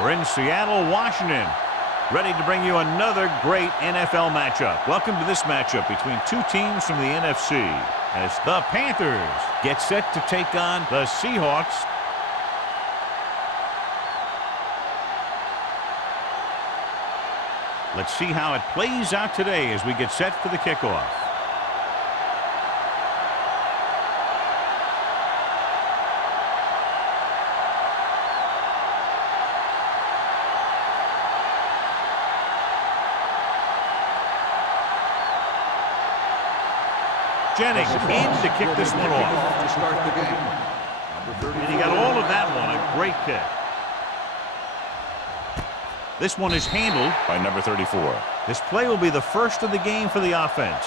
We're in Seattle, Washington, ready to bring you another great NFL matchup. Welcome to this matchup between two teams from the NFC as the Panthers get set to take on the Seahawks. Let's see how it plays out today as we get set for the kickoff. Jennings in to kick this one off. To start the game. And he got all of that one. A great kick. This one is handled by number 34. This play will be the first of the game for the offense.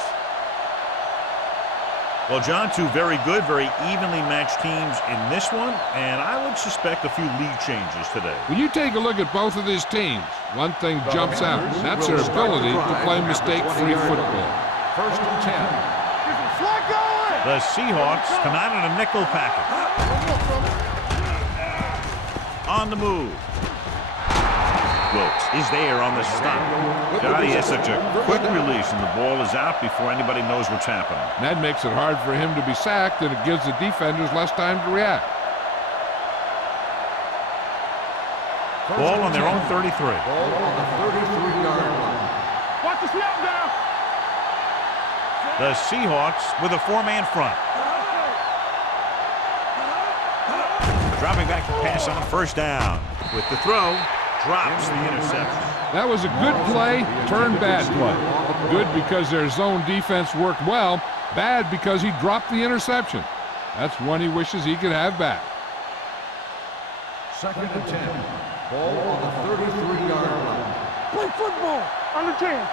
Well, John, two very good, very evenly matched teams in this one, and I would suspect a few lead changes today. When you take a look at both of these teams, one thing jumps out, and that's their ability to play mistake-free football. First and 10. The Seahawks come out in a nickel package. On the move. Wilkes is there on the stop. God, he has such a quick release, and the ball is out before anybody knows what's happening. And that makes it hard for him to be sacked, and it gives the defenders less time to react. Ball on their own 33. Ball on the 33-yard line. Watch the snap down. The Seahawks with a four-man front. Dropping back to pass on first down. With the throw, drops the interception. That was a good play, turned bad play. Good because their zone defense worked well. Bad because he dropped the interception. That's one he wishes he could have back. Second and 10. Ball on the 33-yard line. Play football. Under 10.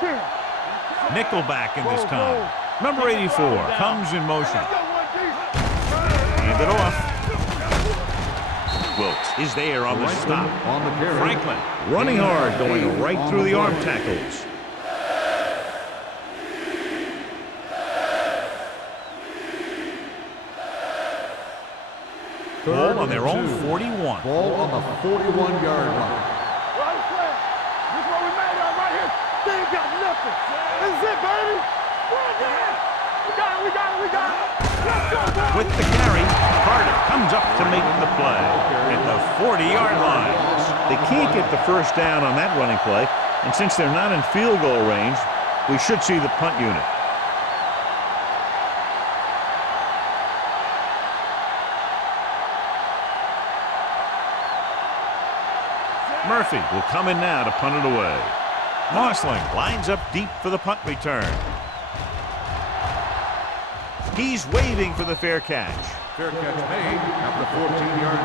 Nickelback in this time. Number 84 comes in motion. Hand it off. Wilkes is there on the stop. On the carry. Franklin running hard, going right through the arm tackles. Ball on their own 41. Ball on the 41-yard line. This is what we made of right here. They ain't got nothing. This is it, baby. We got it. Let's go, boys. With the carry, Carter comes up to make the play at the 40-yard line. They can't get the first down on that running play, and since they're not in field goal range, we should see the punt unit. Murphy will come in now to punt it away. Mossling lines up deep for the punt return. He's waving for the fair catch. Fair catch made at the 14-yard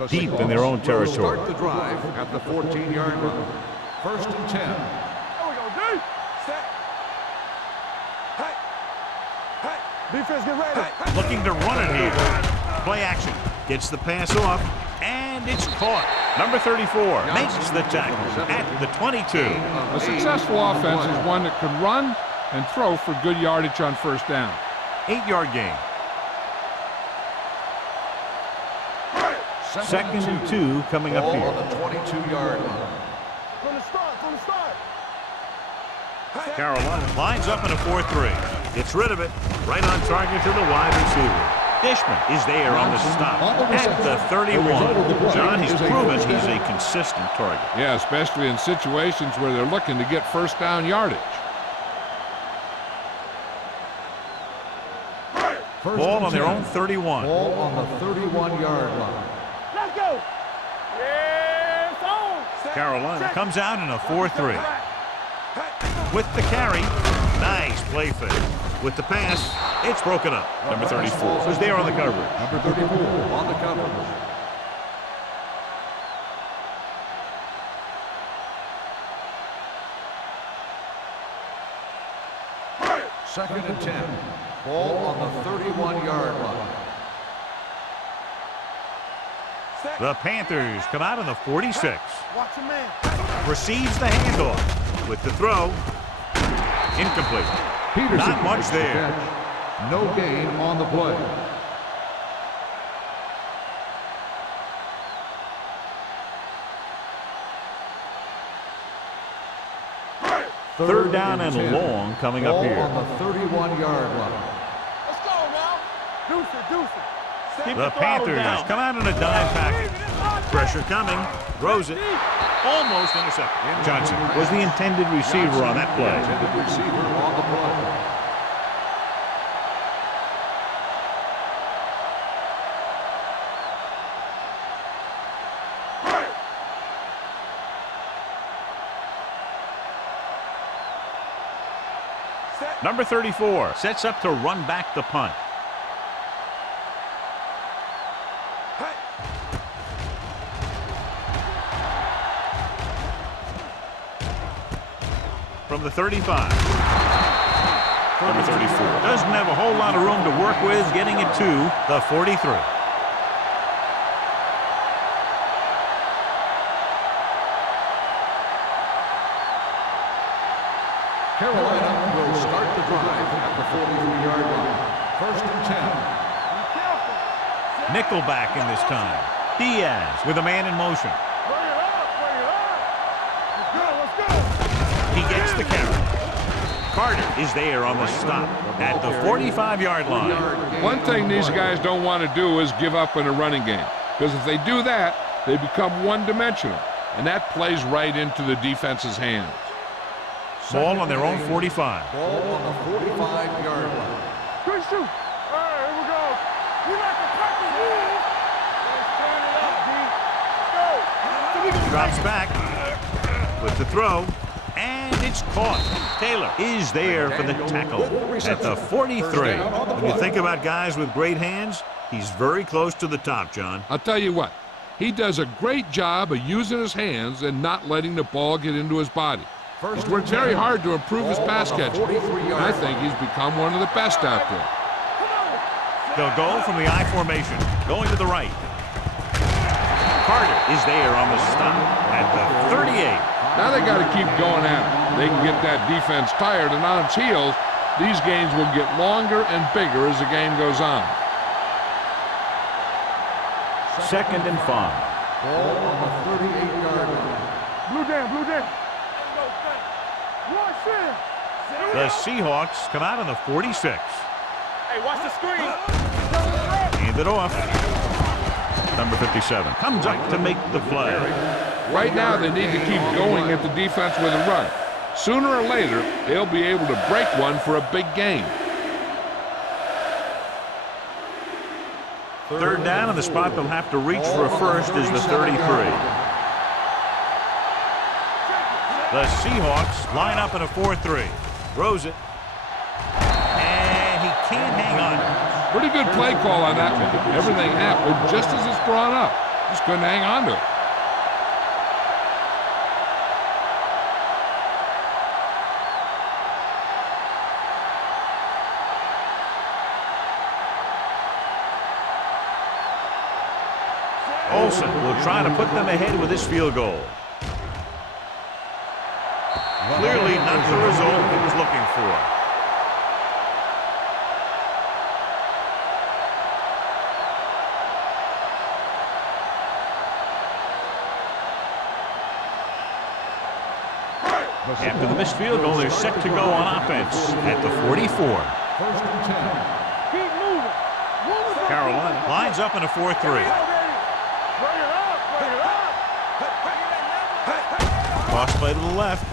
line. Deep in their own territory. Start the drive at the 14-yard line. First and 10. There we go, D. Set. Hey. Defense, get ready. Looking to run it here. Play action. Gets the pass off, and it's caught. Number 34 makes the tackle at the 22. A successful offense is one that can run and throw for good yardage on first down. 8-yard gain. Second and 2 coming up Ball here. on the 22-yard line. From the start. Carolina lines up in a 4-3. Gets rid of it. Right on target to the wide receiver. Dishman is there on the stop at the 31. John, he's proven he's a consistent target. Yeah, especially in situations where they're looking to get first down yardage. Ball on their own 31. Ball on the 31-yard line. Let's go. Yeah, it's on. Carolina comes out in a 4-3. With the carry, nice play fake. With the pass, it's broken up. Number 34 is there on the coverage. Number 34 on the coverage. Second and 10. Ball on the 31-yard line. The Panthers come out in the 46. Watch your man. Receives the handoff. With the throw, Incomplete. Peterson Not much makes the there. catch. No gain on the play. Third down and 10. long coming Ball up here. on the 31-yard line. Let's go now. Deuce it. The Panthers come out in a dime package. Pressure coming. Throws it. Almost intercepted. Johnson was the intended receiver on that play. Intended receiver on the play. Number 34 sets up to run back the punt. From the 35. Number 34 doesn't have a whole lot of room to work with, getting it to the 43. Carolina will start the drive at the 43-yard line. First and 10. Nickelback in this time. Diaz with a man in motion. He gets the carry. Carter is there on the stop at the 45-yard line. One thing these guys don't want to do is give up in a running game, because if they do that, they become one-dimensional, and that plays right into the defense's hands. Ball on their own 45. Ball on the 45-yard line. Good shoot. All right, here we go. You like to cut the wood. Let's turn it up, D. Let's go. Drops back with the throw, and it's caught. Taylor is there for the tackle at the 43. When you think about guys with great hands, he's very close to the top, John. I'll tell you what, he does a great job of using his hands and not letting the ball get into his body. He's worked very hard to improve his pass catching, and I think he's become one of the best out there. They'll go from the I formation, going to the right. Carter is there on the stop at the 38. Now they got to keep going at it. They can get that defense tired and on its heels. These games will get longer and bigger as the game goes on. Second and 5. Ball on the 38-yard line. Blue down. The Seahawks come out on the 46. Hey, watch the screen. Hand it off. Number 57 comes up to make the play. Right now they need to keep going at the defense with a run. Sooner or later, they'll be able to break one for a big game. Third down, and the spot they'll have to reach for a first is the 33. The Seahawks line up in a 4-3. Throws it. And he can't hang on. Pretty good play call on that one. Everything happened just as it's drawn up. Just couldn't hang on to it. Olsen will try to put them ahead with this field goal. Clearly not the result he was looking for. After the missed field goal, they're set to go on offense at the 44. First and 10. Keep moving. Carolina lines up in a 4-3. Bring it up. Cross play to the left.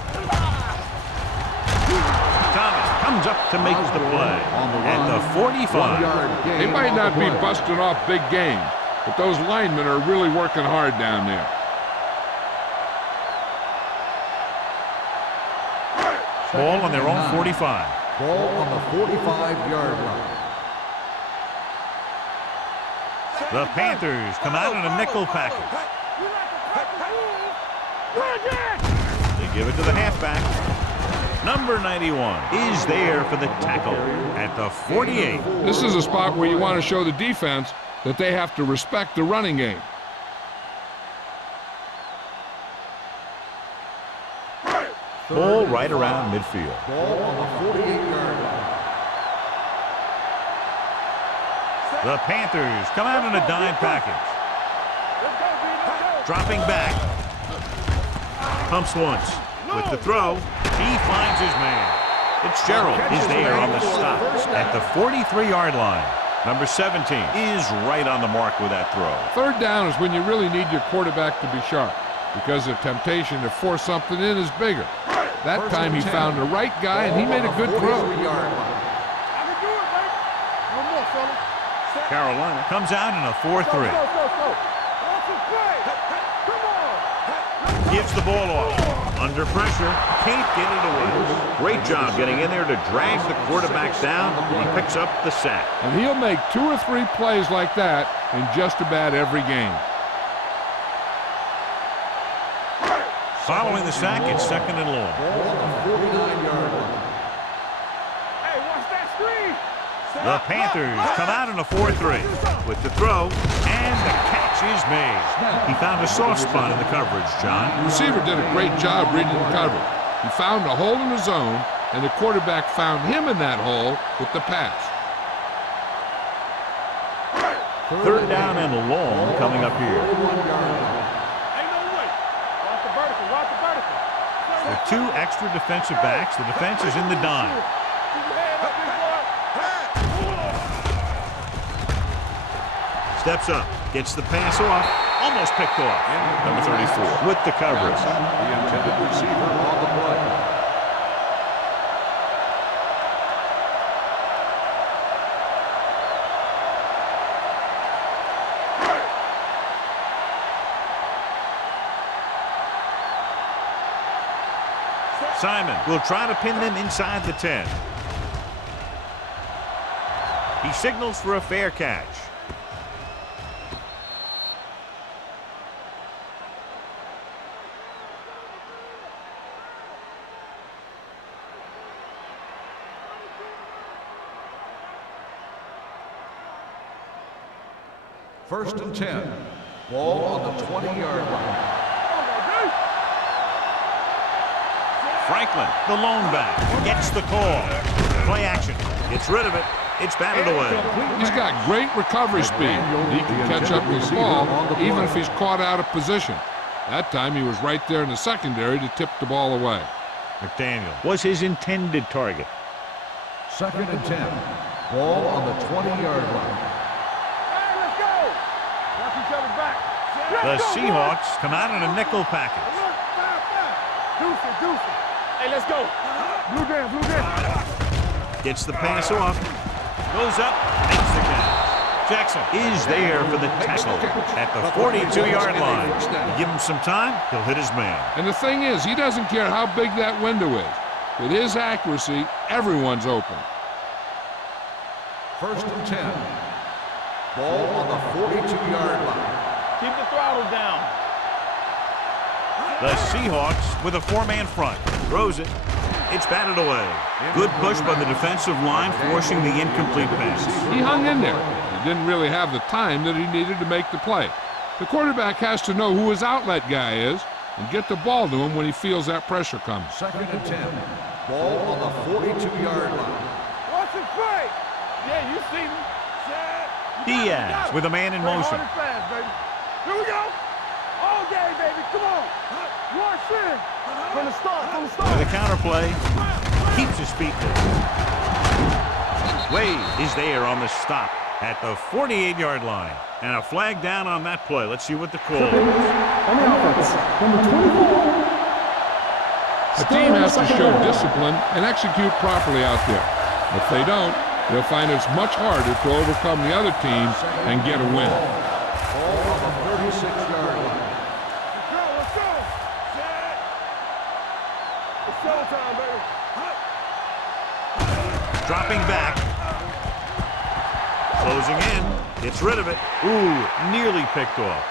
Thomas comes up to make the play at the 45. They might not be busting off big games, but those linemen are really working hard down there. Ball on their own 45. Ball on the 45-yard line. The Panthers come out in a nickel package. They give it to the halfback. Number 91 is there for the tackle at the 48. This is a spot where you want to show the defense that they have to respect the running game. Ball right around midfield. Ball on the 48-yard line. The Panthers come out in a dime package. Dropping back. Pumps once. With the throw, he finds his man. Fitzgerald is there on the stop at the 43-yard line. Number 17 is right on the mark with that throw. Third down is when you really need your quarterback to be sharp, because the temptation to force something in is bigger. That time he found the right guy and he made a good throw. Carolina comes out in a 4-3. Gives the ball off. Under pressure, can't get it away. Great job getting in there to drag the quarterback down, and he picks up the sack. And he'll make 2 or 3 plays like that in just about every game. Following the sack, it's second and long. Ball on the 49-yard line. Hey, watch that screen. The Panthers come out in a 4-3 with the throw, and the catch is made. He found a soft spot in the coverage, John. The receiver did a great job reading the coverage. He found a hole in the zone, and the quarterback found him in that hole with the pass. Third down and long coming up here. With 2 extra defensive backs, the defense is in the dime. Steps up, gets the pass off, almost picked off. Number 34 with the coverage. The intended receiver on the play. Simon will try to pin them inside the 10. He signals for a fair catch. First and 10. Ball on the 20-yard line. Franklin, the lone back, gets the call. Play action. Gets rid of it. It's batted away. He's got great recovery speed. He can catch up with the ball even if he's caught out of position. That time he was right there in the secondary to tip the ball away. McDaniel was his intended target. Second and 10. Ball on the 20-yard line. Hey, let's go. Watch each other back. The Seahawks come out in a nickel package. Deuce it, deuce it. Hey, let's go. Blue down, blue down. Gets the pass off. Goes up, makes the catch. Jackson is there for the tackle at the 42-yard line. You give him some time, he'll hit his man. And the thing is, he doesn't care how big that window is. With his accuracy, everyone's open. First and 10. Ball on the 42-yard line. Keep the throttle down. The Seahawks with a 4-man front. Throws it. It's batted away. Good push by the defensive line, forcing the incomplete pass. He hung in there. He didn't really have the time that he needed to make the play. The quarterback has to know who his outlet guy is and get the ball to him when he feels that pressure coming. Second and 10. Ball on the 42-yard line. Watch it play. Yeah, you see me. Diaz with a man in motion. Hard and fast, baby. Here we go. All day, baby. Come on. Watch in. From the start, from the start. With a counterplay, keeps his feet moving. Wade is there on the stop at the 48-yard line. And a flag down on that play. Let's see what the call is. On the offense, number 24. A team has to show discipline and execute properly out there. If they don't, they'll find it's much harder to overcome the other team and get a win. Ball on the 36-yard line. Let's go. It's showtime, baby. Dropping back. Closing in. Gets rid of it. Ooh, nearly picked off.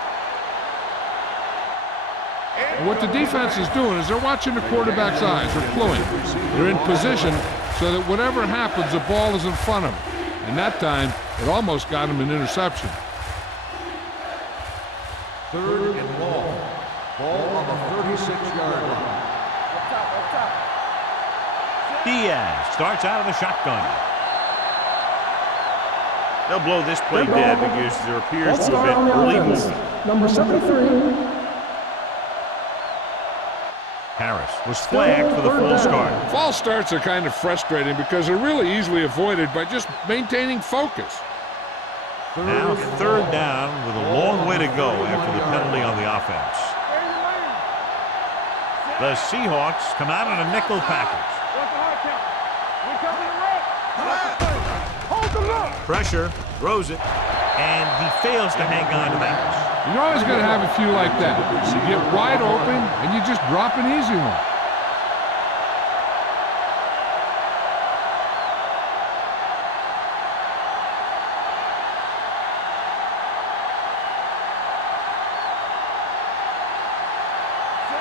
What the defense is doing is they're watching the quarterback's eyes. They're fluent. They're in position so that whatever happens, the ball is in front of them. And that time, it almost got him an interception. Third and long. Ball on the 36-yard line. Diaz starts out of the shotgun. They'll blow this play dead because there appears False to have start on been the early offense. movement. Number 73. Harris was flagged for the Third full down. start. False starts are kind of frustrating because they're really easily avoided by just maintaining focus. Now third down with a long way to go after the penalty on the offense. The Seahawks come out in a nickel package. Hold the look. Pressure, throws it, and he fails to hang on to that. You're always going to have a few like that. You get wide open, and you just drop an easy one.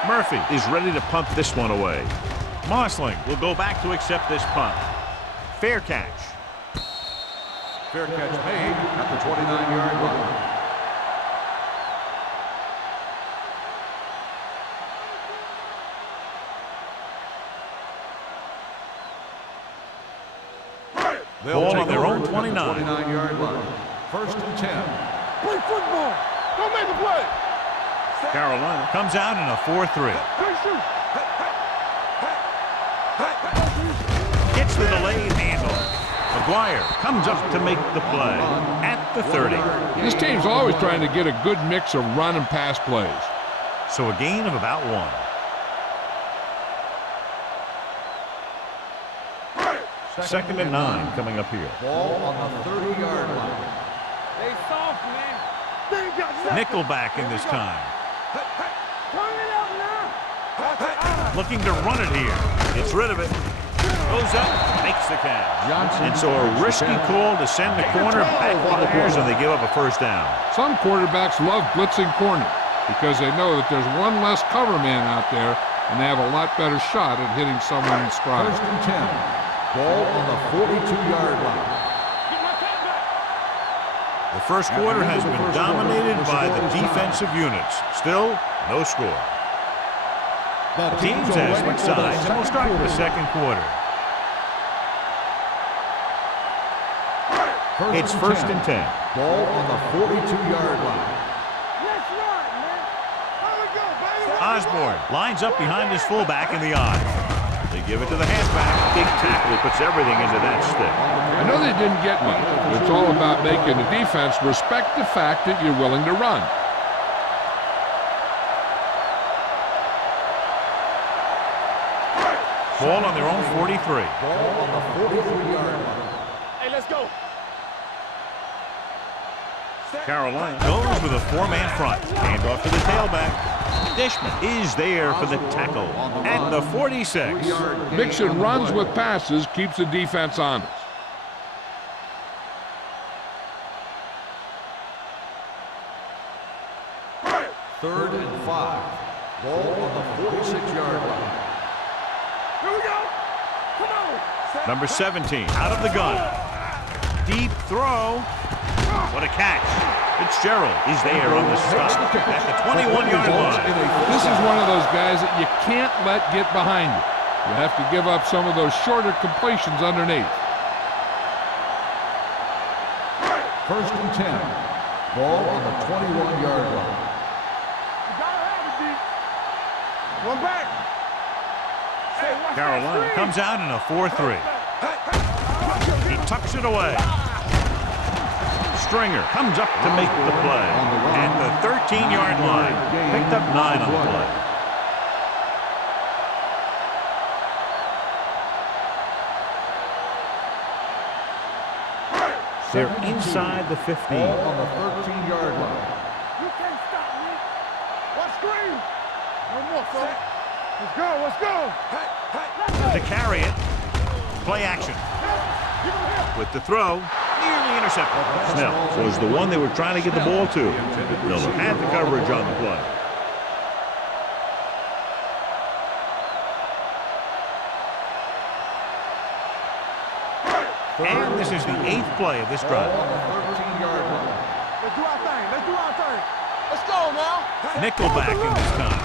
Murphy is ready to punt this one away. Mossling will go back to accept this punt. Fair catch. Fair catch made at the 29-yard line. Ball on their own 29. 29-yard line. First and 10. Play football. Don't make a play. Carolina comes out in a 4-3. Gets the delayed handoff. McGuire comes up to make the play at the 30. This team's always trying to get a good mix of run and pass plays. So a gain of about 1. Second and 9 coming up here. Ball on the 30-yard line. They soft, man. Nickelback in this time. Turn it up now. Looking to run it here. Gets rid of it. Goes up, makes the catch. And so a risky call to send the corner backfires, and they give up a first down. Some quarterbacks love blitzing corner because they know that there's one less cover man out there, and they have a lot better shot at hitting someone in stride. First and 10. Ball on the 42-yard line. The first quarter has been dominated by the defensive units. Still, no score. The teams have switched sides, and we'll start the second quarter. It's first and 10. Ball on the 42-yard line. Let's run, man. How we go, baby? Osborne lines up behind his fullback in the I. They give it to the halfback. Big tackle. He puts everything into that stick. I know they didn't get much, but it's all about making the defense respect the fact that you're willing to run. Ball on their own 43. Ball on the 43-yard line. Hey, let's go. Carolina goes with a 4-man front. Handoff to the tailback. Dishman is there for the tackle at the 46. Mixing runs with passes keeps the defense honest. Third and 5. Ball on the 46-yard line. Here we go. Come on. Number 17 out of the gun. Deep throw. What a catch. Fitzgerald is there on the stop at the 21-yard line. This is one of those guys that you can't let get behind you. You have to give up some of those shorter completions underneath. First and 10. Ball on the 21-yard line. You gotta have it, D. One back. Hey, watch Carolina that comes out in a 4-3. He tucks it away. Stringer comes up to make the play at the 13-yard line. Picked up 9 on the play. They're inside the 15. Ball on the 13-yard line. You can't stop me. What screen? No more, son. Let's go, let's go. To carry it. Play action. Give him here. With the throw, nearly intercepted. Snell was the one they were trying to get the ball to. Miller had the coverage on the play. And this is the 8th play of this drive. On the 13-yard line. Let's do our thing. Let's do our thing. Let's go now. Nickelback in this time.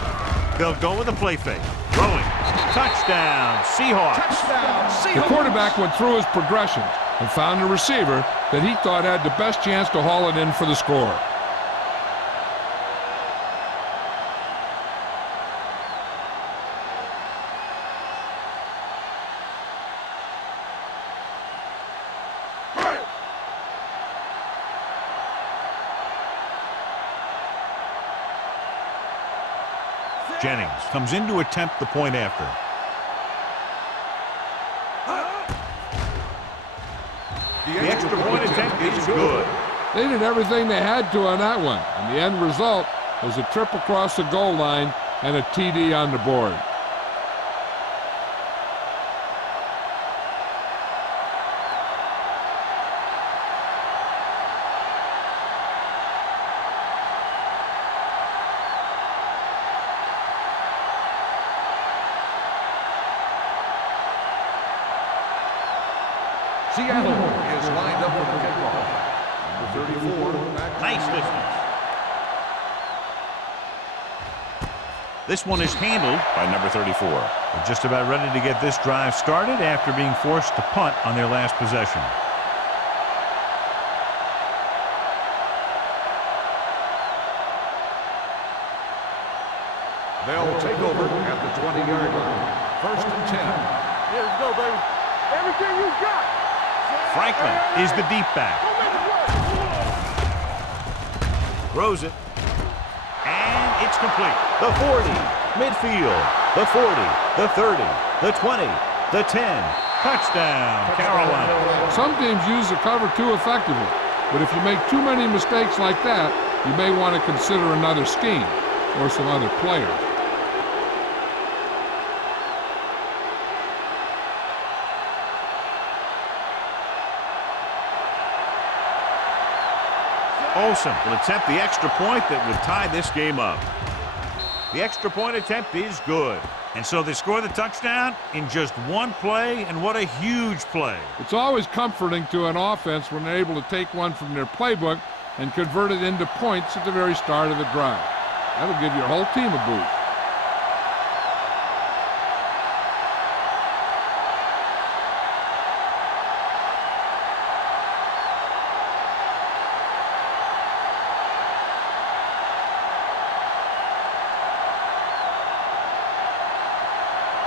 They'll go with a play fake. Throwing. Touchdown, Seahawks. The quarterback went through his progressions and found a receiver that he thought had the best chance to haul it in for the score. Jennings comes in to attempt the point after. The extra point attempt is good. They did everything they had to on that one, and the end result was a trip across the goal line and a TD on the board. Seattle is lined up for the kickoff. Number 34. Nice distance. This one is handled by number 34. They're just about ready to get this drive started after being forced to punt on their last possession. They'll take over at the 20-yard line. First and 10. Here we go, baby. Everything you got. Franklin is the deep back. Throws it. And it's complete. The 40, midfield, the 40, the 30, the 20, the 10. Touchdown, Carolina. Some teams use the cover too effectively, but if you make too many mistakes like that, you may want to consider another scheme or some other players. Olsen will attempt the extra point that would tie this game up. The extra point attempt is good. And so they score the touchdown in just one play, and what a huge play. It's always comforting to an offense when they're able to take one from their playbook and convert it into points at the very start of the drive. That'll give your whole team a boost.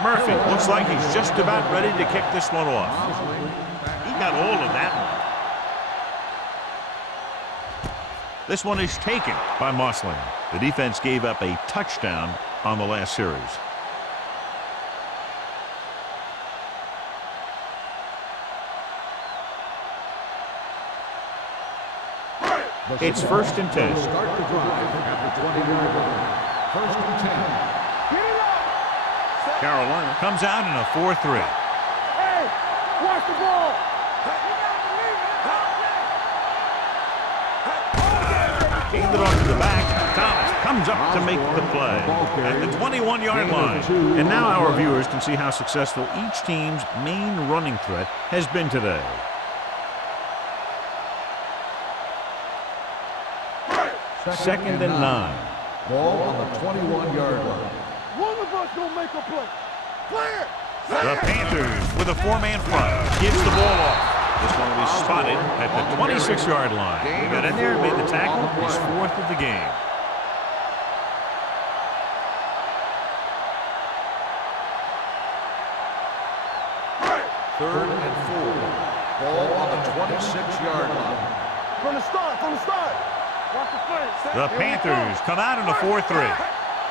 Murphy looks like he's just about ready to kick this one off. He got all of that one. This one is taken by Mossling. The defense gave up a touchdown on the last series. It's first and 10. Start the drive at the 20-yard line. First and 10. Carolina comes out in a 4-3. Hey, watch the ball. Handed off to the back. Thomas comes up to make the play at the 21-yard line. And now our viewers can see how successful each team's main running threat has been today. Second and 9. Ball on the 21-yard line. One of us gonna make a play. Clear. The Panthers with a four-man front gives the ball off. This one will be spotted at the 26-yard line. He got in there, made the tackle. He's fourth of the game. Third and 4. Ball on the 26-yard line. From the start. Watch the play. The Panthers come out in a 4-3.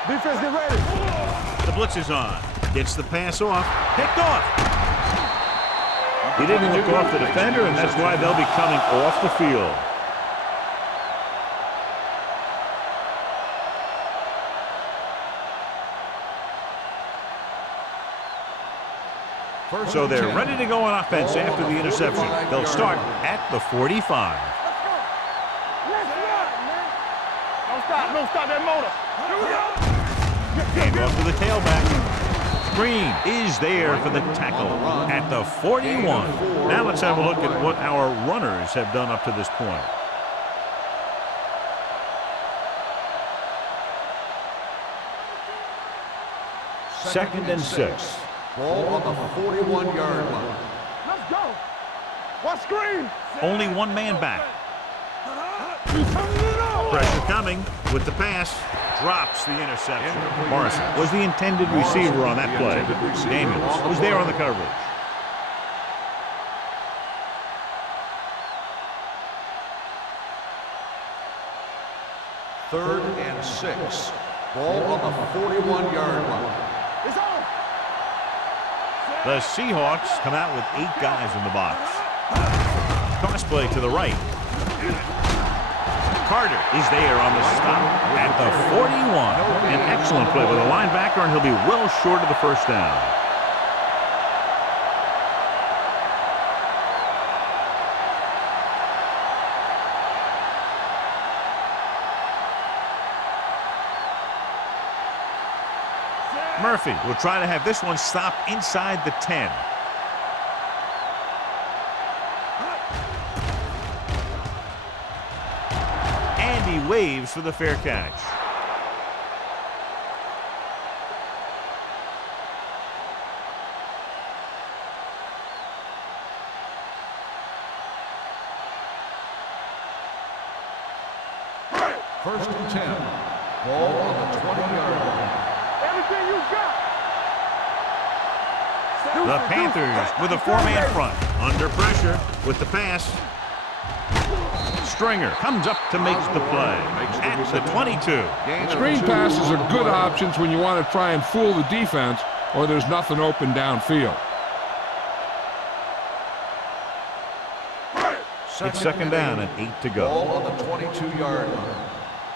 Defense, get ready. The blitz is on. Gets the pass off. Picked off. He didn't look off the defender, and that's why they'll be coming off the field. So they're ready to go on offense after the interception. They'll start at the 45. Let's run, man. Don't stop that motor. Here we go. Hand off to the tailback. Green is there for the tackle at the 41. Now let's have a look at what our runners have done up to this point. 2nd and 6. Ball on the 41-yard line. Let's go. What screen? Only one man back. Pressure coming with the pass. Drops the interception. Morrison was the intended receiver on that play. Daniels was there on the coverage. Third and 6. Ball on the 41-yard line. It's on. The Seahawks come out with 8 guys in the box. Cross play to the right. Carter is there on the stop at the 41. An excellent play with a linebacker, and he'll be well short of the first down. Murphy will try to have this one stop inside the 10. And he waves for the fair catch. First and 10. Ball on the 20-yard line. Everything you got. The Panthers with a 4-man front. Under pressure with the pass. Stringer comes up to make the play at the 22. Screen passes are good options when you want to try and fool the defense or there's nothing open downfield. It's 2nd down and 8 to go. Ball on the 22-yard line.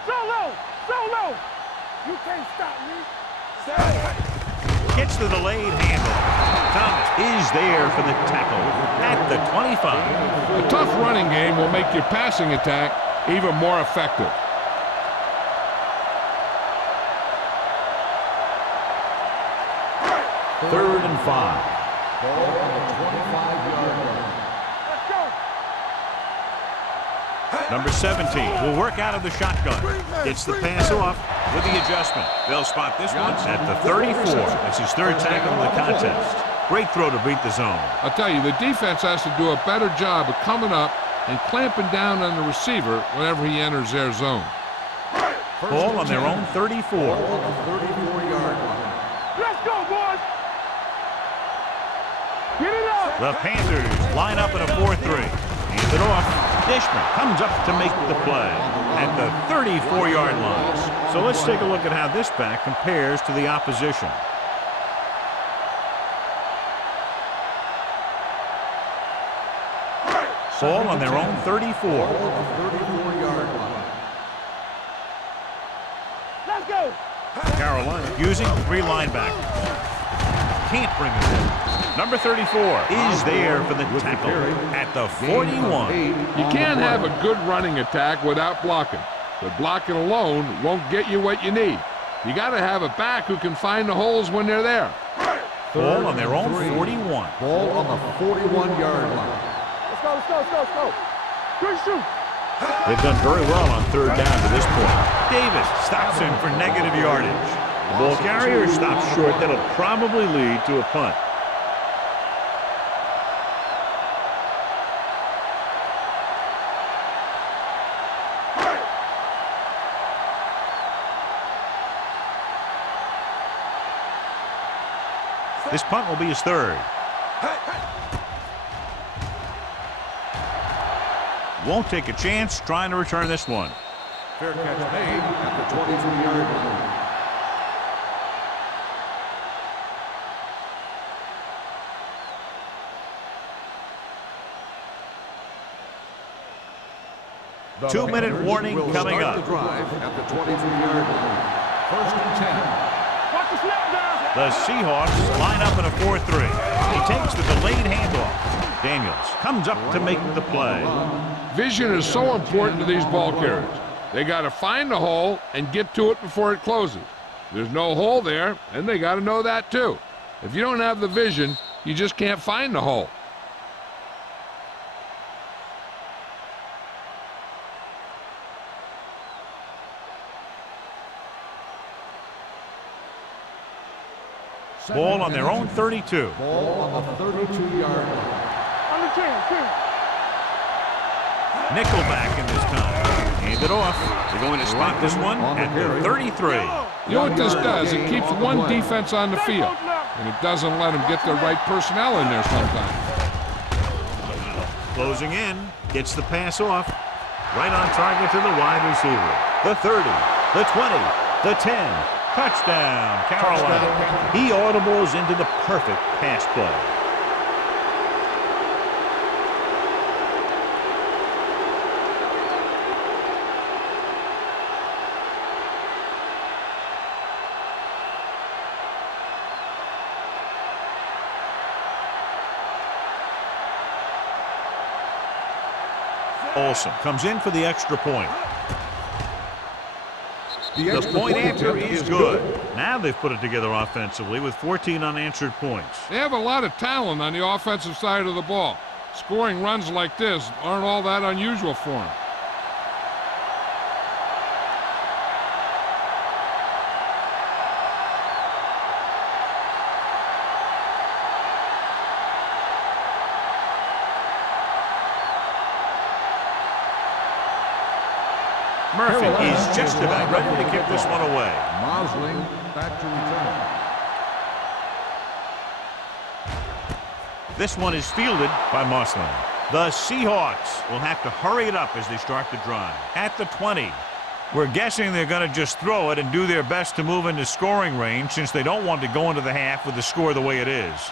Solo. Solo. You can't stop me. Gets the delayed handle. Thomas is there for the tackle at the 25. A tough running game will make your passing attack even more effective. Third and 5. Ball on the 25-yard line. Let's go. Number 17 will work out of the shotgun. Gets the pass off with the adjustment. They'll spot this one at the 34. That's his 3rd tackle of the contest. Great throw to beat the zone. I'll tell you, the defense has to do a better job of coming up and clamping down on the receiver whenever he enters their zone. Ball on their own 34. Ball on the 34-yard line. Let's go, boys. Get it up. The Panthers line up in a 4-3. Hands it off. Dishman comes up to make the play at the 34-yard line. So let's take a look at how this back compares to the opposition. Ball on their own 34. Ball on the 34-yard line. Let's go. Carolina using 3 linebackers. Can't bring it in. Number 34 is there for the tackle at the 41. You can't have a good running attack without blocking, but blocking alone won't get you what you need. You got to have a back who can find the holes when they're there. Ball on their own 41. Ball on the 41-yard line. Let's go. Let's go. Let's go. Let's go. Good shoot. They've done very well on 3rd down to this point. Davis stops him for negative yardage. The ball carrier stops short. That'll probably lead to a punt. This punt will be his 3rd. Won't take a chance trying to return this one. Fair catch made at the 23-yard line. The 2-minute Panthers warning will coming start up. the drive at the 23-yard line. First and 10. Watch the snap down. The Seahawks line up in a 4-3. He takes the delayed handoff. Daniels comes up to make the play. Vision is so important to these ball carriers. They got to find the hole and get to it before it closes. There's no hole there, and they got to know that too. If you don't have the vision, you just can't find the hole. Ball on their own 32. Ball on the 32-yard line. On the 10. Nickelback in this time. Hand it off. They're going to spot this one at the 33. You know what this does? It keeps one defense on the field, and it doesn't let them get the right personnel in there sometimes. Closing in. Gets the pass off. Right on target to the wide receiver. The 30, the 20, the 10. Touchdown, Carolina. He audibles into the perfect pass play. Olsen comes in for the extra point. The point answer is good. Now they've put it together offensively with 14 unanswered points. They have a lot of talent on the offensive side of the ball. Scoring runs like this aren't all that unusual for them. Murphy is just about ready to kick this one away. Mosling back to return. This one is fielded by Mosling. The Seahawks will have to hurry it up as they start the drive. At the 20. We're guessing they're going to just throw it and do their best to move into scoring range since they don't want to go into the half with the score the way it is.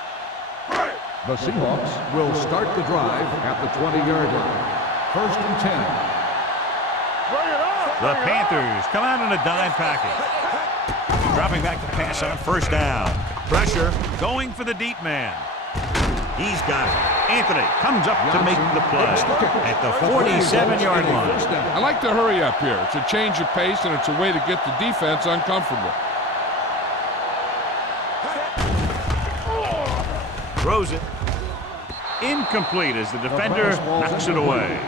The Seahawks will start the drive at the 20-yard line. First and 10. The Panthers come out in a dime package. Dropping back to pass on first down. Pressure going for the deep man. He's got it. Anthony comes up to make the play at the 47-yard line. I like to hurry up here. It's a change of pace, and it's a way to get the defense uncomfortable. Throws it. Incomplete as the defender knocks it away.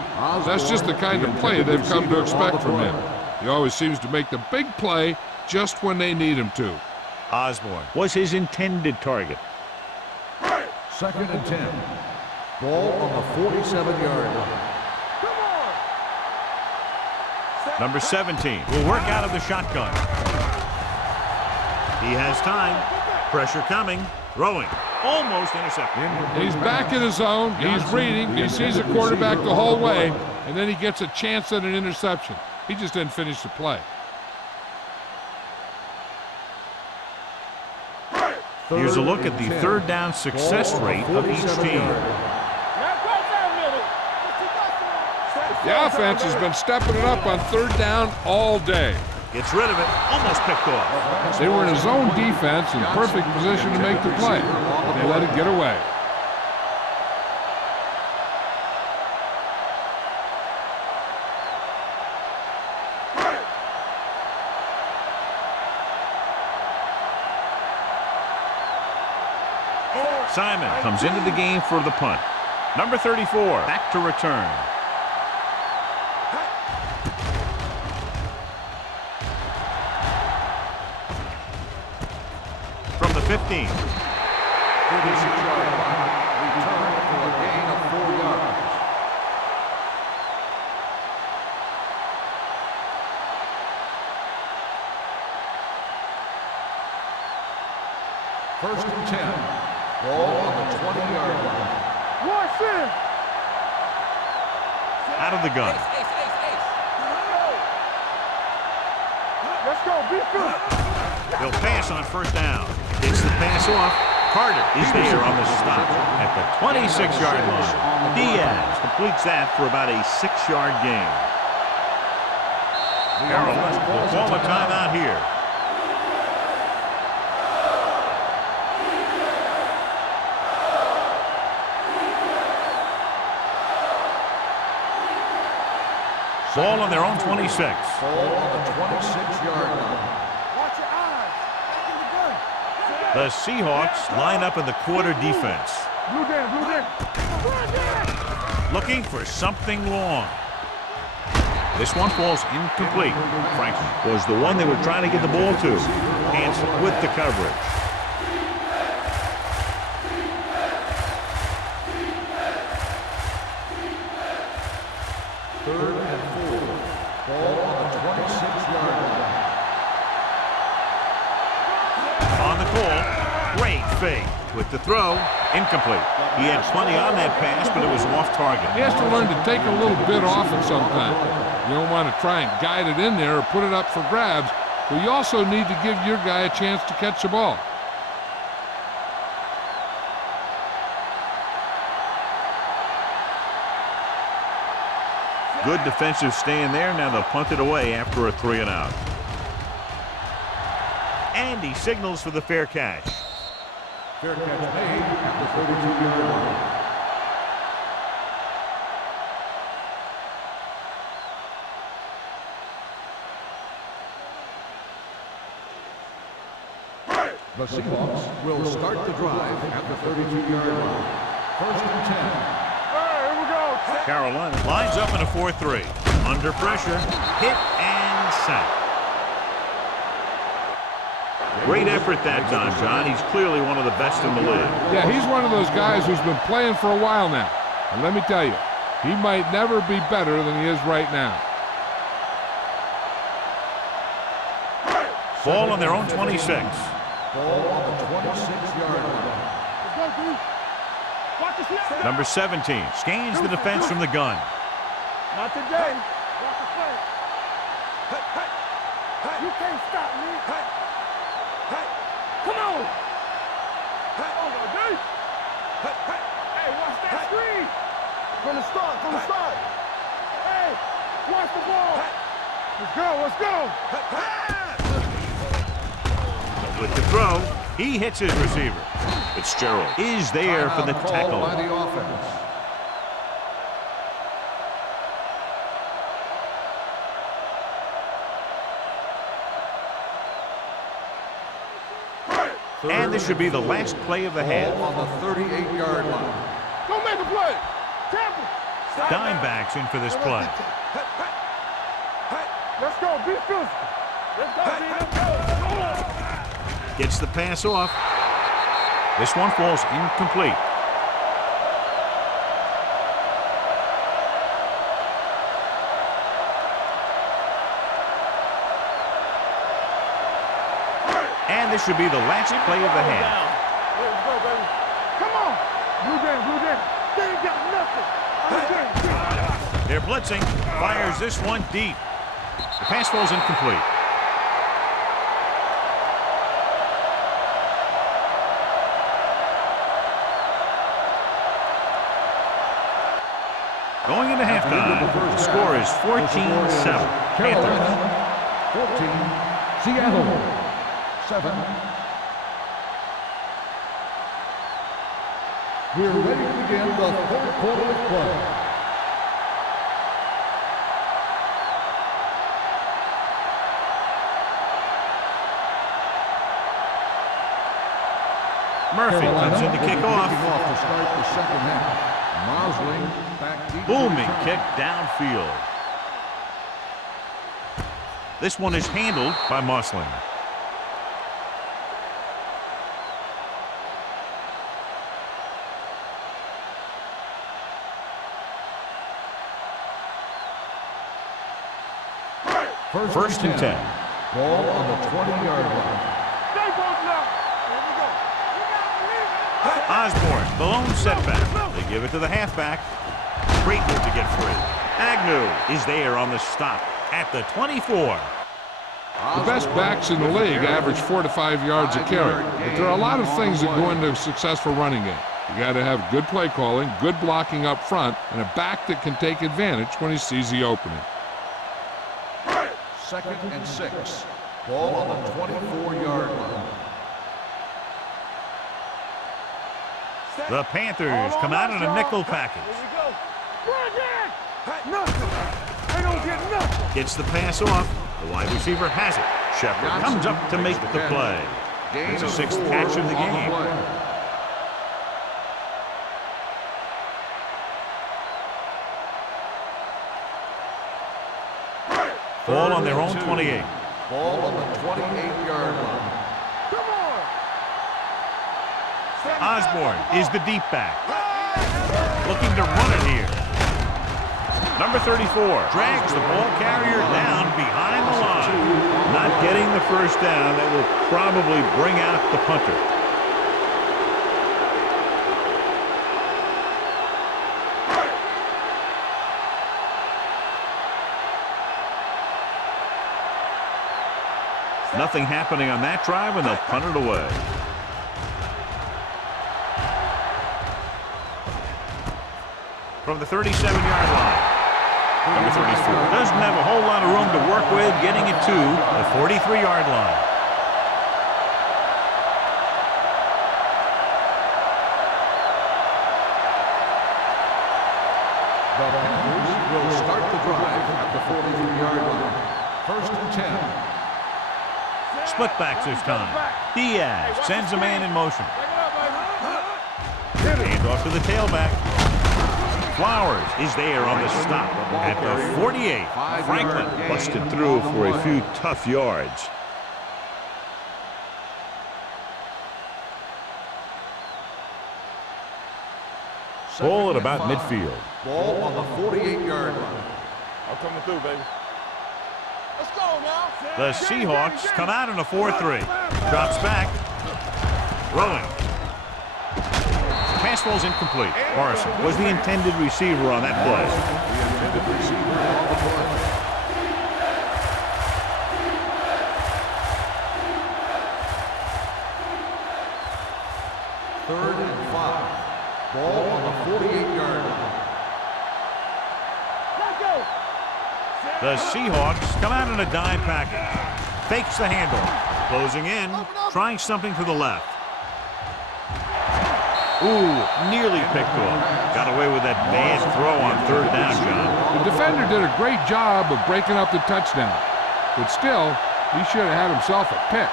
That's just the kind of play they've come to expect from him. He always seems to make the big play just when they need him to. Osborne was his intended target. Second and 10. Ball on the 47-yard line. Number 17 will work out of the shotgun. He has time. Pressure coming. Throwing. Almost intercepted. He's back in his zone. He's reading. He sees the quarterback the whole way, and then he gets a chance at an interception. He just didn't finish the play. Here's a look at the third down success rate of each team. The offense has been stepping it up on third down all day. Gets rid of it. Almost picked off. They were in a zone defense in perfect position to make the play. They let it get away. Simon comes into the game for the punt. Number 34 back to return. From the 15. 46-yard line. Return for a gain of 4 yards. First and 10. Ball on the 20-yard line. Watch it. Out of the gun. Let's go. Be good. He'll pass on first down. Gets the pass off. Carter is there on the stop at the 26-yard line. Diaz completes that for about a 6-yard gain. Carroll will call a timeout here. Ball on their own 26. Ball on the 26-yard line. Watch your eyes. Back in the gun. The Seahawks line up in the quarter defense. Blue down. Looking for something long. This one falls incomplete. Franklin was the one they were trying to get the ball to. Hanson with the coverage. fake with the throw, incomplete. He had plenty on that pass, but it was off target. He has to learn to take a little bit off it sometimes. You don't want to try and guide it in there or put it up for grabs, but you also need to give your guy a chance to catch the ball. Good defensive stand there. Now they'll punt it away after a 3-and-out. And he signals for the fair catch. Fair catch made at the 32-yard line. The Seahawks will start the drive at the 32-yard line. First and 10. Here we go. Carolina lines up in a 4-3. Under pressure, hit and sack. Great effort that time, John. He's clearly one of the best in the league. Yeah, he's one of those guys who's been playing for a while now. And let me tell you, he might never be better than he is right now. Ball on their own 26. Ball on the 26-yard line. Number 17 scans the defense from the gun. Not today. You can't stop me. Come on. Hey, watch that screen. From the start. Hey, watch the ball. Let's go. With the throw, he hits his receiver. Fitzgerald is there for the tackle. By the offense. And this should be the last play of the half. On the 38-yard line. Don't make a play. Tampa. Dimebacks in for this play. Let's go. Be physical. Let's go, B. Let's go. Gets the pass off. This one falls incomplete. And this should be the last play of the half. Let's go, baby. Come on. Blue game. They ain't got nothing. They're blitzing. Fires this one deep. The pass falls incomplete. Going into halftime, the score is 14-7. Carolina, 14. Seattle, 7. We're ready to begin the third quarter of play. Murphy comes in to kick off. To start the second half. Mosling back deep. Booming kick downfield. This one is handled by Mosling. First and 10. Ball on the 20-yard line. Stay both now. Here we go. Osborne, the lone setback. They give it to the halfback. Great move to get free. Agnew is there on the stop at the 24. The best backs in the league average 4 to 5 yards a carry. But there are a lot of things that go into a successful running game. You got to have good play calling, good blocking up front, and a back that can take advantage when he sees the opening. Second and 6. Ball on the 24-yard line. The Panthers come out in a nickel package. Here we go. Bring it. Nothing. They don't get nothing. Gets the pass off. The wide receiver has it. Shepard comes up to make the play. It's a sixth catch of the game. Ball on their own 28. Ball on the 28-yard line. Come on. Osborne is the deep back. Looking to run it here. Number 34 drags the ball carrier down behind the line. Not getting the first down. That will probably bring out the punter. Nothing happening on that drive, and they'll punt it away. From the 37-yard line. Number 34 doesn't have a whole lot of room to work with, getting it to the 43-yard line. The Panthers will start the drive at the 43-yard line. First and 10. Split backs this time. Diaz sends a man in motion. Hand off to the tailback. Flowers is there on the stop at the 48. Franklin busted through for a few tough yards. Ball at about midfield. Ball on the 48-yard line. I'm coming through, baby. Let's go now. The Seahawks come out in a 4-3. Drops back. Rolling. Pass ball's incomplete. Morrison was the intended receiver on that play. The intended receiver on the play. Third and 5. Ball on the 48-yard line. Let's go. The Seahawks come out in a dime package. Fakes the handoff. Closing in. Trying something to the left. Ooh, nearly picked off. Got away with that bad throw on third down, John. The defender did a great job of breaking up the touchdown. But still, he should have had himself a pick.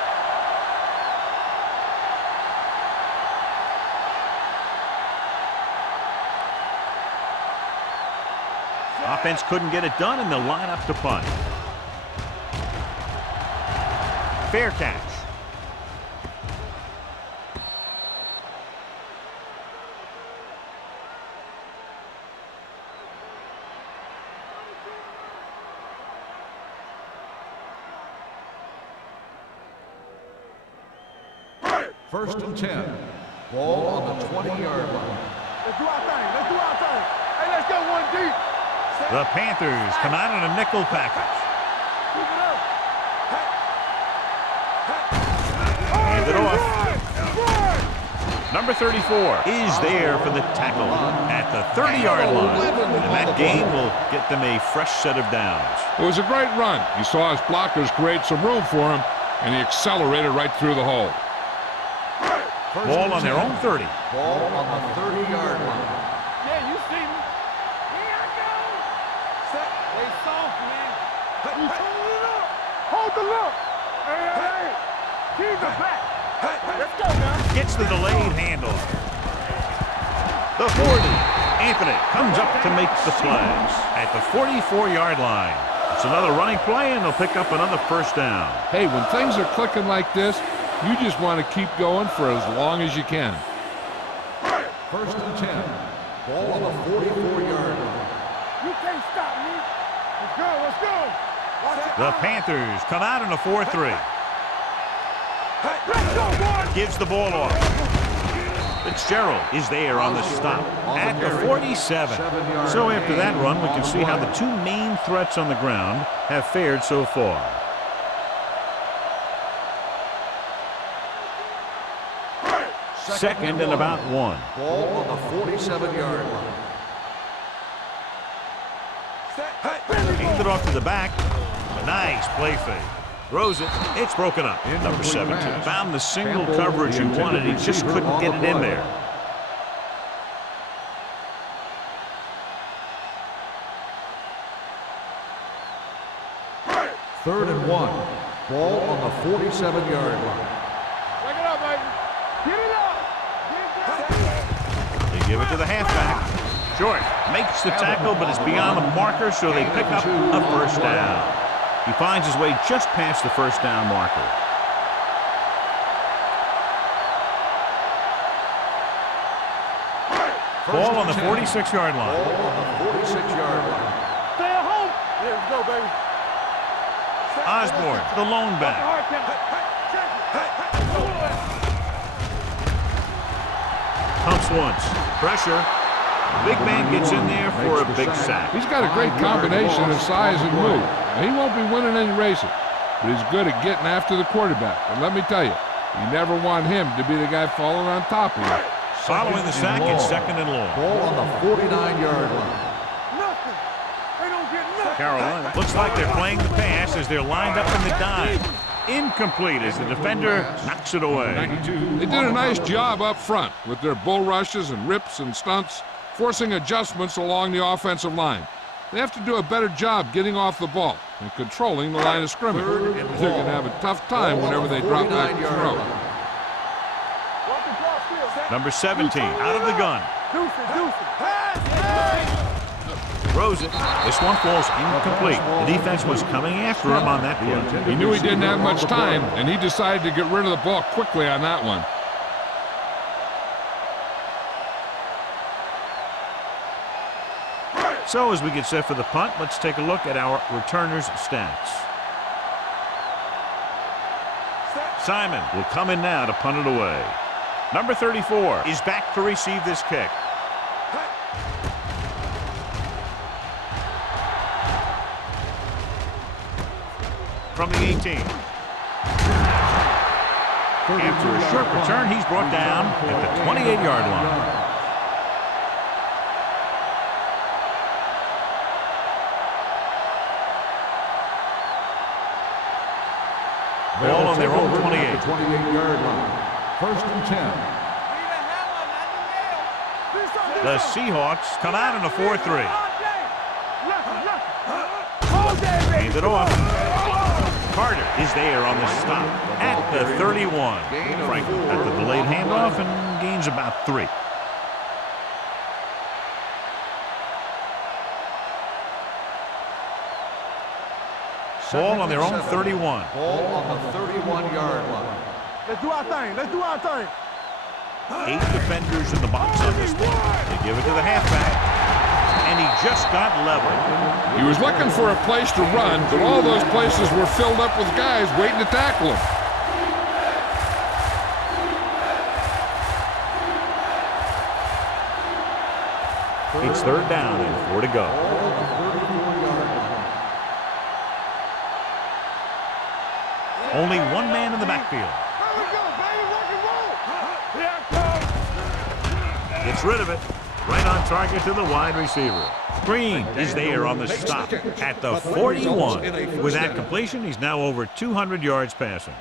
Offense couldn't get it done, and they'll line up to punt. Fair catch. First and 10. Ball on the 20-yard line. Let's do our thing. Let's do our thing. Hey, let's go one deep. The Panthers come out in a nickel package. Keep it up. Hand it off. Number 34 is there for the tackle at the 30-yard line. And that gain will get them a fresh set of downs. It was a great run. He saw his blockers create some room for him, and he accelerated right through the hole. Ball on their own 30. Ball on the 30-yard line. Yeah, you see me. Here I go. Set. They soft, man. Hold it up. Hold the look. Hey. Keep it back. Let's go now. Gets the delayed handoff. The 40. Anthony comes up to make the play at the 44-yard line. It's another running play, and they'll pick up another first down. Hey, when things are clicking like this, you just want to keep going for as long as you can. First and 10. Ball on the 44-yard line. You can't stop me. Let's go. Let's go. The Panthers come out in a 4-3. Let's go, boy. Gives the ball off. Fitzgerald is there on the stop at the 47. So after that run, we can see how the two main threats on the ground have fared so far. Second and about 1. Ball on the 47-yard line. Hand it off to the back. A nice play fake. Throws it. It's broken up. Number 17 found the single coverage he wanted. He just couldn't get it in there. Third and 1. Ball on the 47-yard line. Take it up, baby. Get it up. They give it to the halfback. Short makes the tackle, but it's beyond the marker, so they pick up a first down. He finds his way just past the first down marker. Ball on the 46-yard line. Ball on the 46-yard line. Stay at home. Yeah, let's go, baby. Osborne, the lone back. Pumps once. Pressure. Big man gets in there for a big sack. He's got a great combination of size and move. He won't be winning any races. but he's good at getting after the quarterback. And let me tell you, you never want him to be the guy falling on top of you. Following the sack, it's second and long. Ball on the 49-yard line. Nothing. They don't get nothing. Carolina looks like they're playing the pass as they're lined up in the dime. Incomplete as the defender knocks it away. They did a nice job up front with their bull rushes and rips and stunts, forcing adjustments along the offensive line. They have to do a better job getting off the ball and controlling the line of scrimmage. They're going to have a tough time whenever they drop back to throw. Number 17 out of the gun. Throws it. This one falls incomplete. The defense was coming after him on that play. He knew he didn't have much time, and he decided to get rid of the ball quickly on that one. So as we get set for the punt, let's take a look at our returners' stats. Simon will come in now to punt it away. Number 34 is back to receive this kick. From the 18. After a short return, he's brought down at the 28-yard line. Ball on their own 28. 28-yard line. First and 10. The Seahawks come out in a 4-3. Hand it off. Carter is there on the stop at the 31. Franklin at the delayed handoff and gains about 3. Ball on their own 31. Ball on the 31-yard line. Let's do our thing. Let's do our thing. 8 defenders in the box on this one. They give it to the halfback, and he just got leveled. He was looking for a place to run, but all those places were filled up with guys waiting to tackle him. It's third down and 4 to go. Only one man in the backfield. Gets rid of it. Right on target to the wide receiver. Green is there on the stop at the 41. With that completion, he's now over 200 yards passing.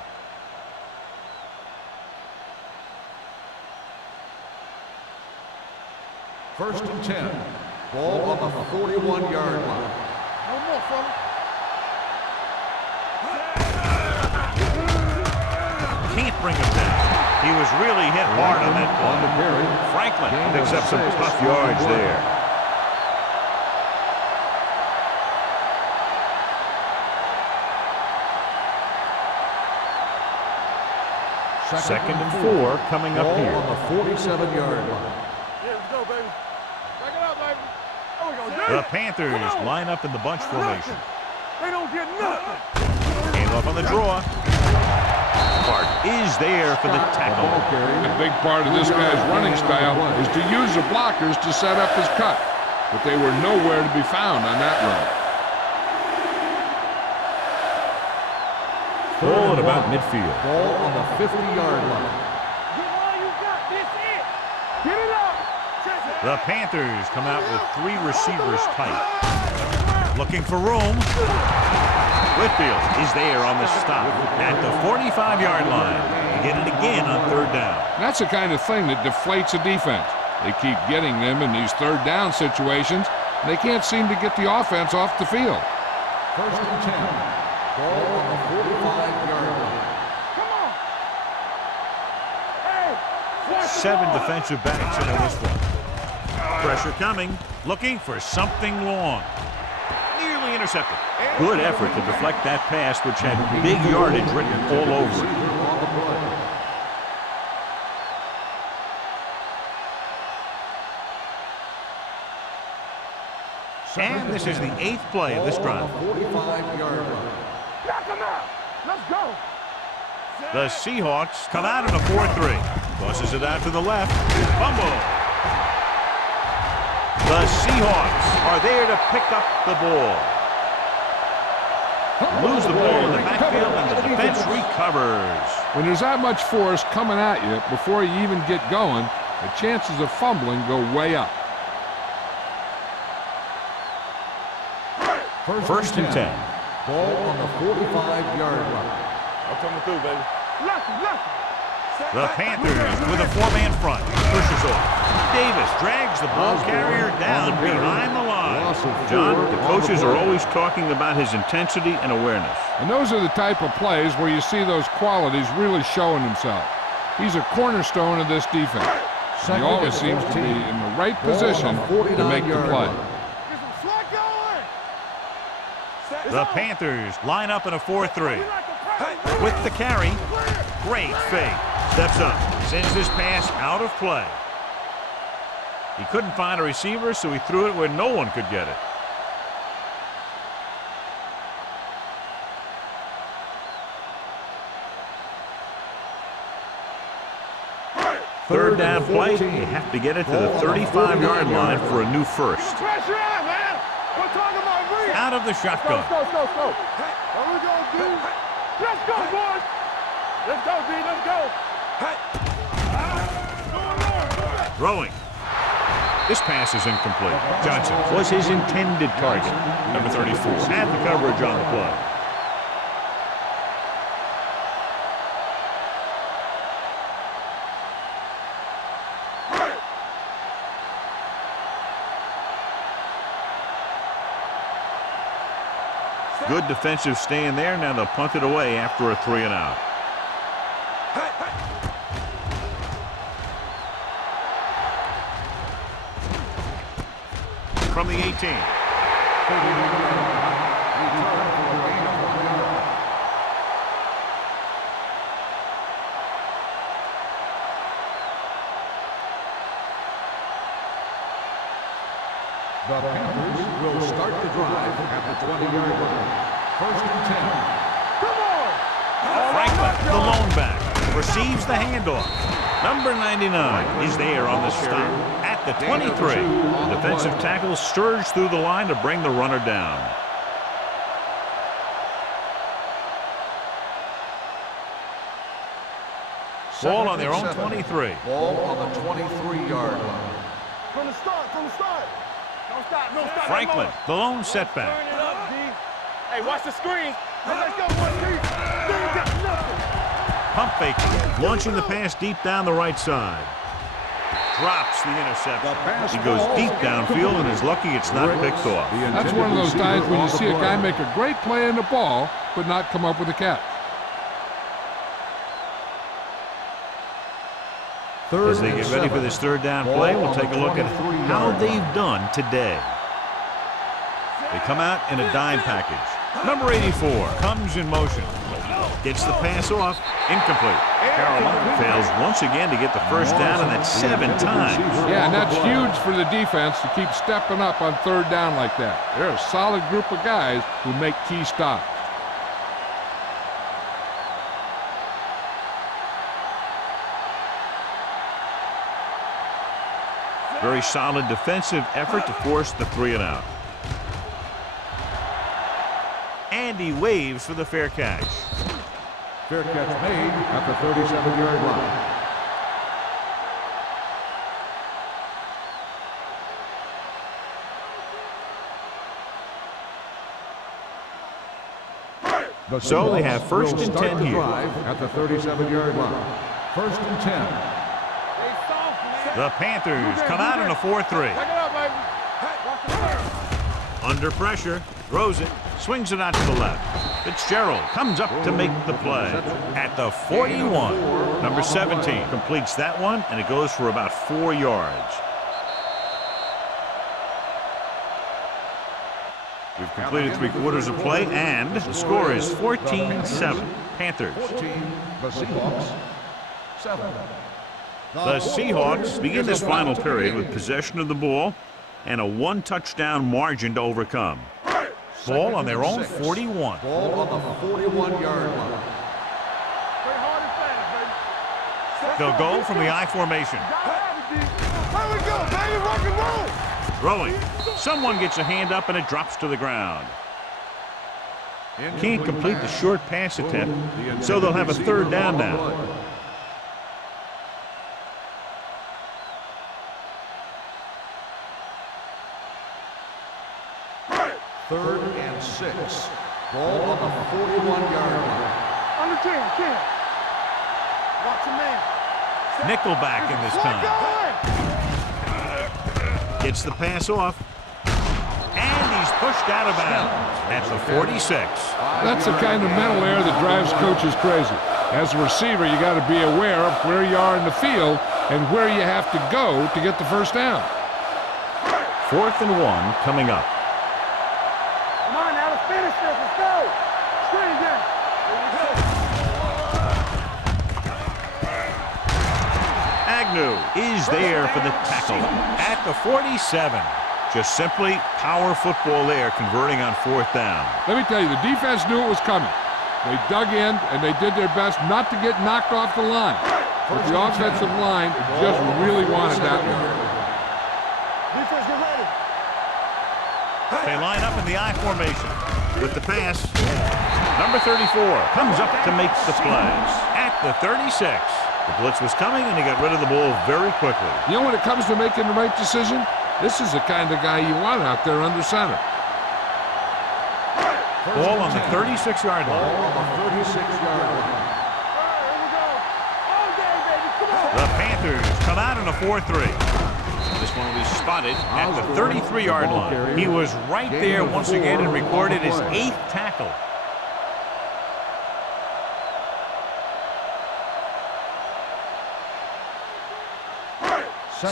First and 10. Ball on the 41-yard line. No more, fella. Can't bring him down. He was really hit hard on that ball. Franklin picks up some tough yards there. Second and 4 coming up here. On the 47-yard line. Yeah, let's go, baby. Back it up, baby. There we go. The Panthers line up in the bunch formation. They don't get nothing. Hand off on the draw. Clark is there for the tackle. A big part of this guy's running style is to use the blockers to set up his cut, but they were nowhere to be found on that run. Ball at about midfield. Ball on the 50-yard line. Get all you got. This it. Get it up. The Panthers come out with 3 receivers tight. Looking for room. Whitfield is there on the stop at the 45-yard line. To get it again on third down. That's the kind of thing that deflates a defense. They keep getting them in these third down situations, and they can't seem to get the offense off the field. First and 10. Ball on the 45-yard line. Come on. Hey. 7 defensive backs into this one. Pressure coming. Looking for something long. Nearly intercepted. Good effort to deflect that pass, which had big yardage written all over it. And this is the 8th play of this drive. 45-yard line. Knock him out. Let's go. The Seahawks come out in a 4-3. Tosses it out to the left. Fumble. The Seahawks are there to pick up the ball. Lose the ball in the backfield, and the defense recovers. When there's that much force coming at you before you even get going, the chances of fumbling go way up. First and 10. Ball on the 45-yard line. I'm coming through, baby. The Panthers with a four-man front. Pushes off. Davis drags the ball carrier down behind the line. John, the coaches are always talking about his intensity and awareness. And those are the type of plays where you see those qualities really showing himself. He's a cornerstone of this defense. He always seems to be in the right position to make the play. The Panthers line up in a 4-3. With the carry, great fake. Steps up, sends this pass out of play. He couldn't find a receiver, so he threw it where no one could get it. Third down play, you have to get it to the 35-yard line for a new first. Pressure out, man. We're talking about real. Out of the shotgun. Let's go. What we gonna do? Let's go, boys. Let's go, D. Let's go. Throwing. This pass is incomplete. Johnson was his intended target. Number 34 had the coverage on the play. Good defensive stand there. Now they'll punt it away after a 3-and-out. From the 18. The Panthers will start the drive at the 20-yard line. First and 10. Franklin, the lone back, receives the handoff. Number 99 is there on the stop at the 23. The defensive tackle surged through the line to bring the runner down. Ball on their own 23. Ball on the 23-yard line. From the start. Don't stop. Franklin, the lone setback. Turn it up, D. Hey, watch the screen. Let's go, one, D. Got nothing. Pump faking, launching the pass deep down the right side. Drops the interception. He goes deep downfield and is lucky it's not picked off. That's one of those times when you see a guy make a great play in the ball, but not come up with a catch. As they get ready for this third down play, we'll take a look at how they've done today. They come out in a dime package. Number 84 comes in motion. Gets the pass off. Incomplete. Carolina fails once again to get the first down, and that's 7 times. Yeah, and that's huge for the defense to keep stepping up on third down like that. They're a solid group of guys who make key stops. Very solid defensive effort to force the 3-and-out. And he waves for the fair catch. Fair catch made at the 37-yard line. So they have first and 10 here. At the 37-yard line. First and 10. The Panthers come out in a 4-3. Under pressure, throws it, swings it out to the left. Fitzgerald comes up to make the play at the 41. Number 17 completes that one, and it goes for about 4 yards. We've completed 3/4 of play, and the score is 14-7. Panthers. 14, the Seahawks. 7. The Seahawks begin this final period with possession of the ball and a 1-touchdown margin to overcome. Ball on their own 41. Ball on the 41-yard line. They'll go from the I formation. Here we go, baby. Rock and roll. Throwing. Someone gets a hand up and it drops to the ground. Can't complete the short pass attempt, so they'll have a third down now. Third and 6. Ball on the 41-yard line. Under 10. Watch a man. Nickelback in this time. Gets the pass off. And he's pushed out of bounds at the 46. That's the kind of mental error that drives coaches crazy. As a receiver, you got to be aware of where you are in the field and where you have to go to get the first down. 4th and 1 coming up. Come on now, let's finish this. Let's go. Screen again. Agnew is there for the tackle at the 47. Just simply power football there, converting on 4th down. Let me tell you, the defense knew it was coming. They dug in, and they did their best not to get knocked off the line. But the offensive line just really wanted that one. Defense, get ready. They line up in the I formation. With the pass, number 34 comes up to make the play at the 36. The blitz was coming, and he got rid of the ball very quickly. You know, when it comes to making the right decision, this is the kind of guy you want out there under center. Ball on the 36-yard line. Ball on the 36-yard line. Here we go. All day, baby. Come on. The Panthers come out in a 4-3. This one will be spotted at the 33-yard line. He was right there once again and recorded his 8th tackle.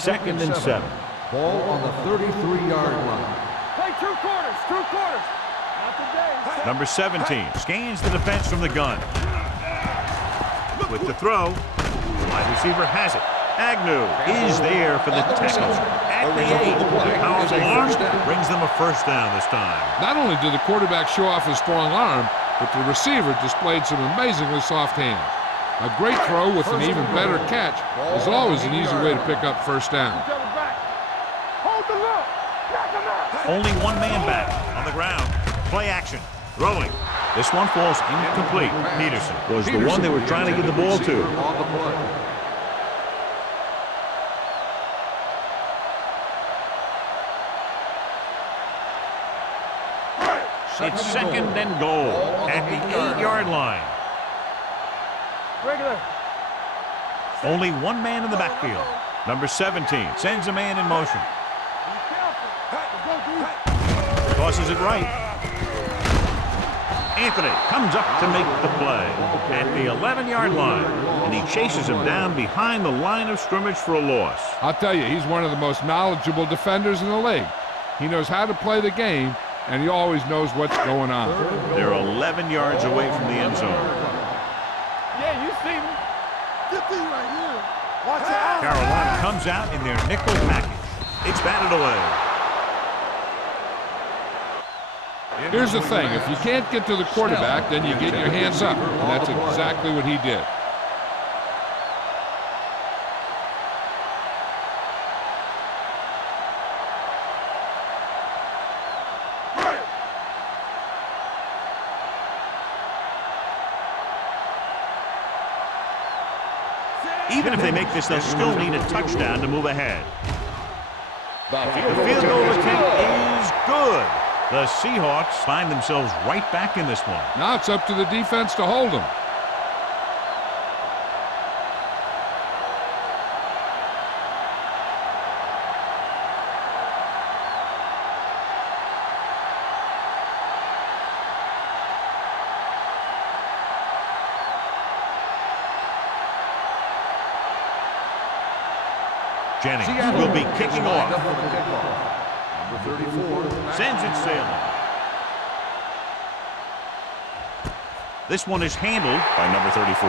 Second and 7. Ball on the 33-yard line. Play 2 quarters. 2 quarters. Not today. Number 17 scans the defense from the gun. With the throw, the wide receiver has it. Agnew is there for the tackle at the 8. The powerful arm brings them a first down this time. Not only did the quarterback show off his strong arm, but the receiver displayed some amazingly soft hands. A great throw with an even better catch is always an easy way to pick up first down. Hold the look. Knock him out. Only one man back on the ground. Play action. Throwing. This one falls incomplete. Peterson was the one they were trying to get the ball to. On the play. It's second and goal at the 8-yard line. Regular. Only one man in the backfield. Number 17 sends a man in motion. Be careful. Let's go, dude. Tosses it right. Anthony comes up to make the play at the 11-yard line, and he chases him down behind the line of scrimmage for a loss. I'll tell you, he's one of the most knowledgeable defenders in the league. He knows how to play the game, and he always knows what's going on. They're 11 yards away from the end zone. Yeah, you see me. Get these right here. Watch out. Carolina comes out in their nickel package. It's batted away. Here's the thing, if you can't get to the quarterback, then you get your hands up, and that's exactly what he did. Even if they make this, they'll still need a touchdown to move ahead. The field goal attempt is good. The Seahawks find themselves right back in this one. Now it's up to the defense to hold them. Jennings will be kicking off. Number 34 Sends it sailing. This one is handled by number 34.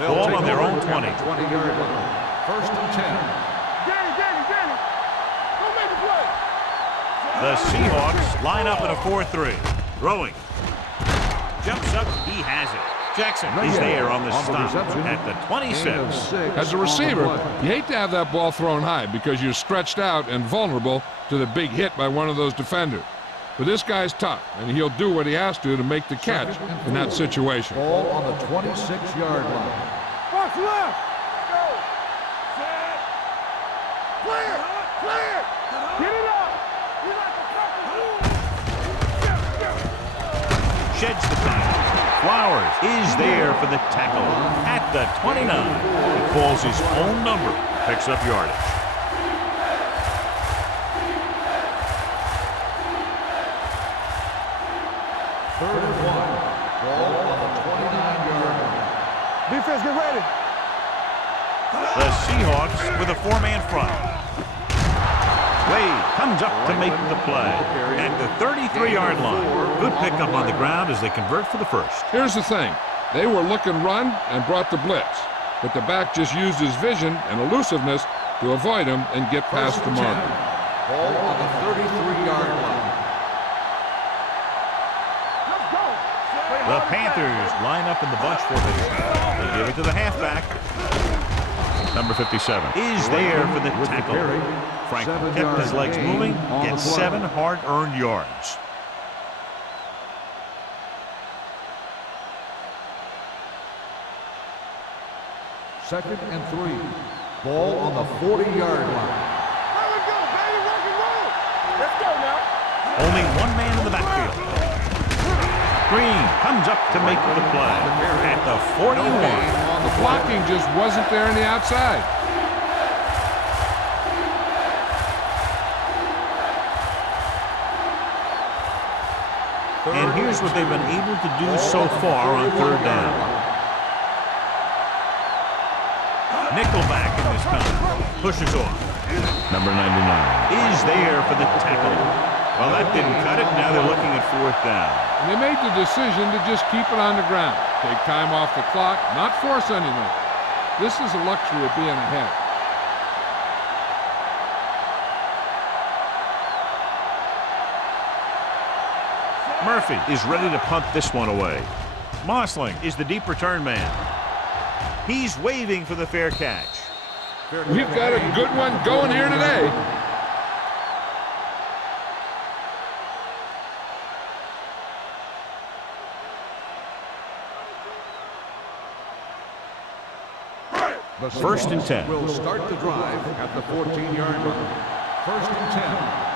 Ball on their own 20. 20-yard line. First and 10. Danny. Don't make a play. The Seahawks line up in a 4-3. Throwing. Jumps up. He has it. Jackson is there on the stop at the 26. As a receiver, you hate to have that ball thrown high because you're stretched out and vulnerable to the big hit by one of those defenders. But this guy's tough, and he'll do what he has to make the catch in that situation. Ball on the 26-yard line. Box left. Go. Set. Clear. Clear. Get it up. You like a fucking Sheds the tackle. Flowers is there for the tackle at the 29. He calls his own number, picks up yardage. Third and 1. Ball on the 29-yard line. defense, get ready. The Seahawks with a 4-man front. Wade comes up to make the play at the 33-yard line. Good pickup on the ground as they convert for the first. Here's the thing. They were looking run and brought the blitz, but the back just used his vision and elusiveness to avoid him and get past the marker. Ball on the 33-yard line. Let's go. The Panthers line up in the bunch formation. They give it to the halfback. Number 57 is there for the tackle. Franklin kept his legs moving, gets 7 hard-earned yards. Second and 3. Ball on the 40-yard line. There we go, baby. Rock and roll. Let's go now. Only one man in the backfield. Green comes up to make the play at the 41. The blocking just wasn't there on the outside. And here's what they've been able to do so far on third down. Nickelback in this time. Pushes off. Number 99 is there for the tackle. Well, that didn't cut it. Now they're looking at fourth down. And they made the decision to just keep it on the ground. Take time off the clock, not force anything. This is the luxury of being ahead. Murphy is ready to punt this one away. Mossling is the deep return man. He's waving for the fair catch. We've got a good one going here today. The First and 10. will start the drive at the 14-yard line. First and 10.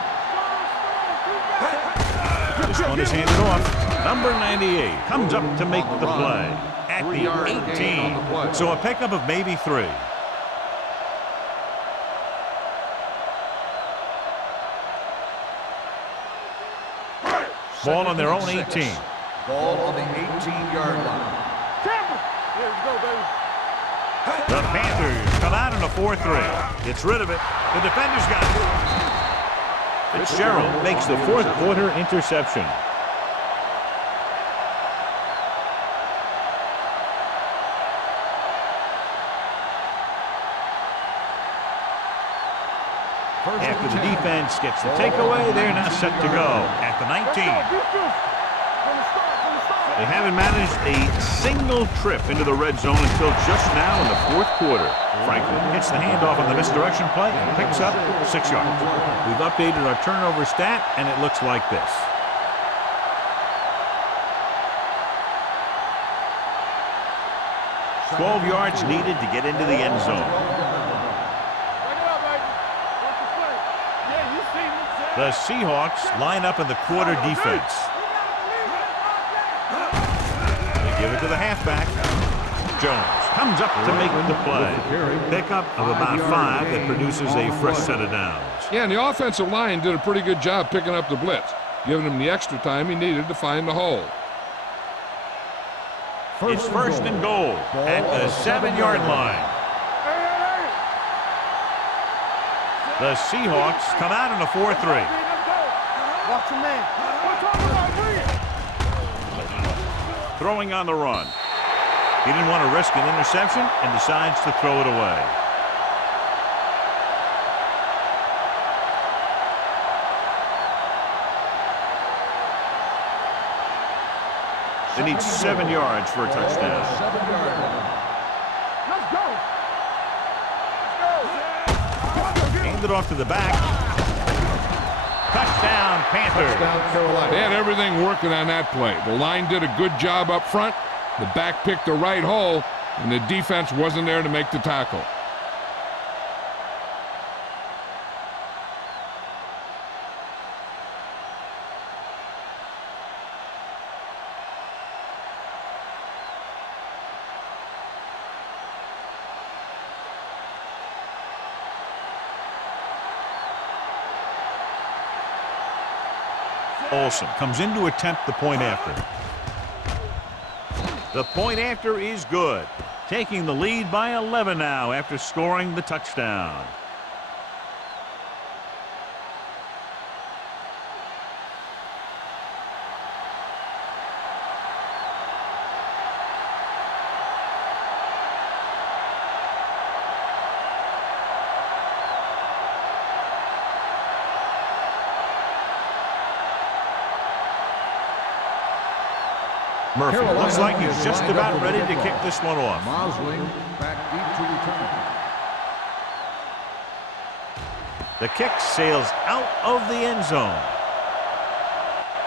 This one is handed off. Number 98 comes up to make the play at the 18. So a pickup of maybe 3. Ball on their own 18. Ball on the 18-yard line. Campbell. Here we go, baby. The Panthers come out in a 4-3. Gets rid of it. The defender's got it. Fitzgerald makes the fourth quarter interception. After the defense gets the takeaway, they're now set to go at the 19. They haven't managed a single trip into the red zone until just now in the fourth quarter. Franklin hits the handoff on the misdirection play and picks up 6 yards. We've updated our turnover stat, and it looks like this. "12 yards needed to get into the end zone. The Seahawks line up in the quarter defense. They give it to the halfback. Jones comes up to make the play. Pickup of about 5 that produces a fresh set of downs. Yeah, and the offensive line did a pretty good job picking up the blitz, giving him the extra time he needed to find the hole. It's first and goal at the 7-yard line. The Seahawks come out in a 4-3. Watch your man. Throwing on the run. He didn't want to risk an interception and decides to throw it away. They need 7 yards for a touchdown. 7-yard line. Let's go. Hand it off to the back. Touchdown, Panthers. Touchdown, Carolina. They had everything working on that play. The line did a good job up front. The back picked the right hole, and the defense wasn't there to make the tackle. Olsen comes in to attempt the point after. The point after is good. Taking the lead by 11 now after scoring the touchdown. Murphy looks like he's just about ready to kick this one off. Mosling back deep to return. The kick sails out of the end zone.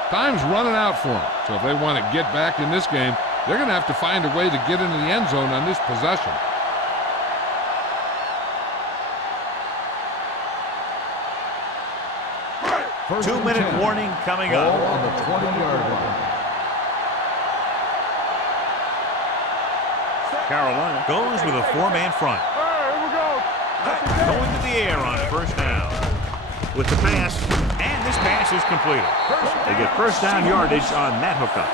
Time's running out for them. So if they want to get back in this game, they're going to have to find a way to get into the end zone on this possession. First 2-minute 10. warning coming Ball up. on the 20-yard line. Carolina goes with a 4-man front. Here we go. Going to the air on first down. With the pass, and this pass is completed. They get first down yardage on that hookup.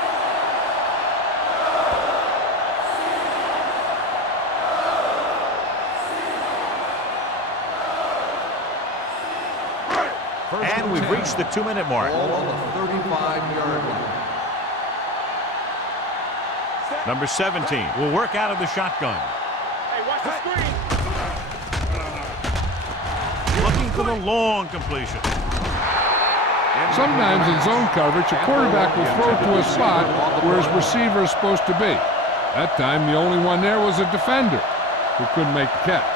And we've reached the 2-minute mark. Ball on the 35-yard line. Number 17 will work out of the shotgun. Hey, watch the screen. Looking for the long completion. Sometimes in zone coverage, a quarterback will throw to a spot where his receiver is supposed to be. That time, the only one there was a defender who couldn't make the catch.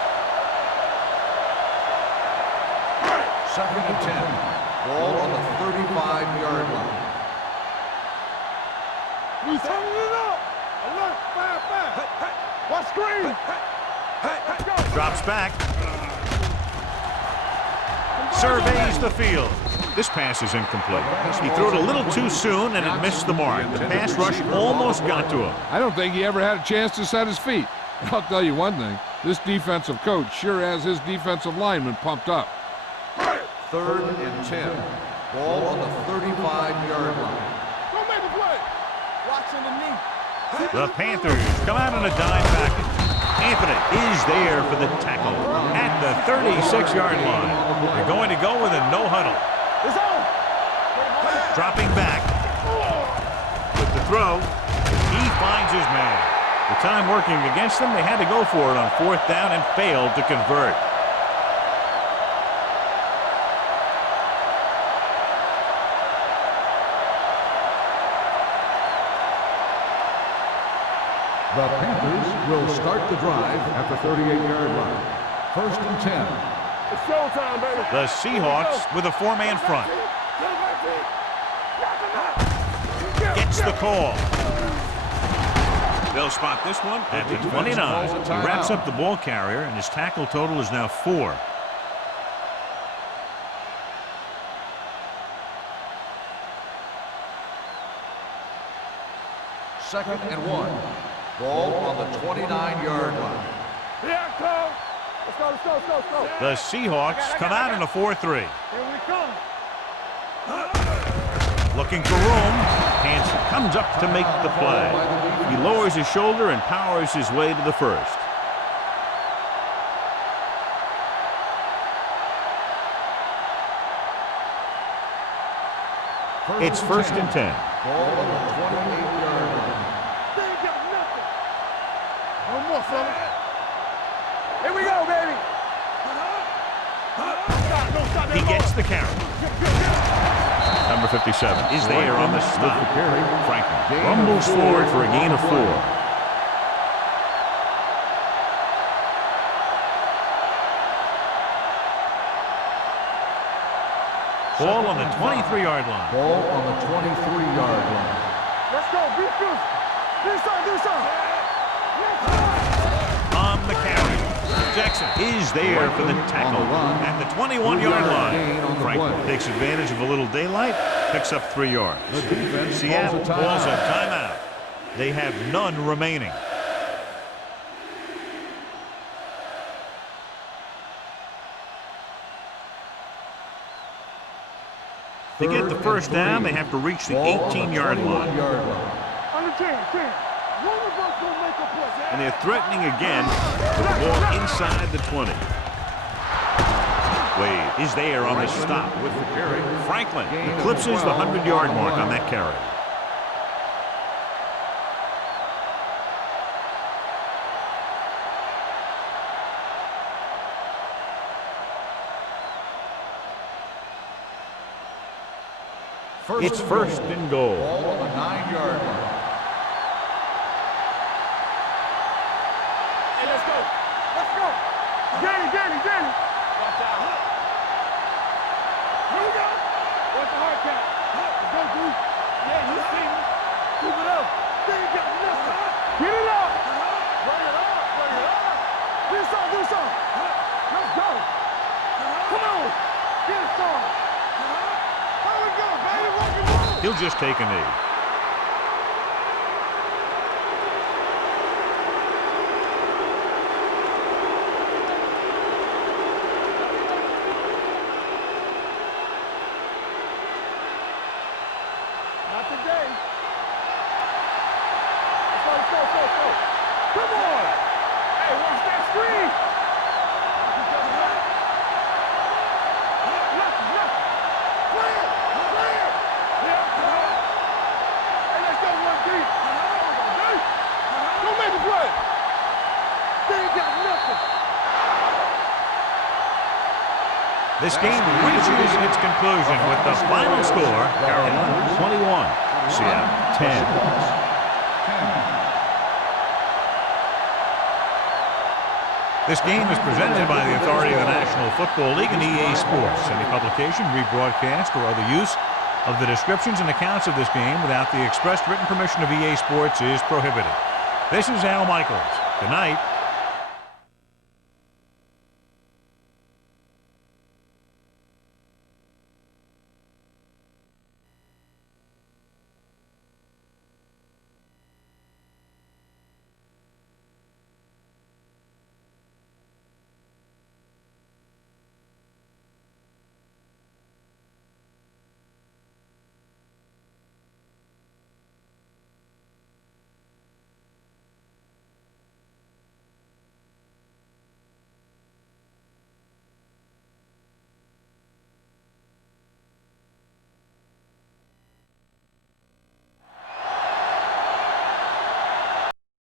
Second and 10. Ball on the 35-yard line. We turning it up. Alert, 5-5. Watch screen. Let's go. Drops back. Surveys the field. This pass is incomplete. He threw it a little too soon and it missed the mark. The pass rush almost got to him. I don't think he ever had a chance to set his feet. I'll tell you one thing, this defensive coach sure has his defensive lineman pumped up. Third and 10. Ball on the 35-yard line. Go make the play. Watch underneath. The Panthers come out on a dime package. Anthony is there for the tackle at the 36-yard line. They're going to go with a no huddle. It's on. Dropping back with the throw. He finds his man. The time working against them, they had to go for it on 4th down and failed to convert. The Panthers will start the drive at the 38-yard line. First and 10. It's showtime, baby. The Seahawks with a 4-man front. Gets the call. They'll spot this one at the 29. He wraps up the ball carrier, and his tackle total is now 4. Second and 1. Ball on the 29-yard line. Here I come. Let's go, let's go, let's go, let's go. The Seahawks come out in a 4-3. Here we come. Looking for room. Hanson comes up to make the play. He lowers his shoulder and powers his way to the first. It's first and 10. Ball on the 28-yard line. They ain't got nothing. One more, fella. Here we go, baby. Don't stop He that gets ball. the carry. Number number 57 is there on the stop. Franklin rumbles forward for a gain of 4. Ball on the 23-yard line. Ball on the 23-yard line. Let's go. Be physical. Do something. On the carry. Jackson is there for the tackle at the 21-yard line. Franklin takes advantage of a little daylight, picks up 3 yards. Seattle calls a timeout. They have none remaining. To get the first down, they have to reach the 18-yard line. Under 10. One of us will make a play. And they're threatening again with the ball inside the 20. Wade is there on the stop with the carry. Franklin eclipses the 100-yard mark on that carry. It's first and goal. Ball on the 9-yard line. Hey, let's go. Danny. Watch out. Here we go. Watch the hard count. Go, dude. Yeah, you see me. Keep it up. They ain't got nothing. Get it up. Bring it up. Do something. Let's go. Come on. Get it started. There we go, baby. Rock and roll. He'll just take a knee. Not today. Let's go. Come on. Hey, watch that screen. Hey, let's go 1 deep. Don't make a play. They ain't got nothing. This game reaches its conclusion with the final score, Carolina 21, Seattle 10. This game is presented by the authority of the National Football League and EA Sports. Any publication, rebroadcast, or other use of the descriptions and accounts of this game without the express written permission of EA Sports is prohibited. This is Al Michaels. Good night.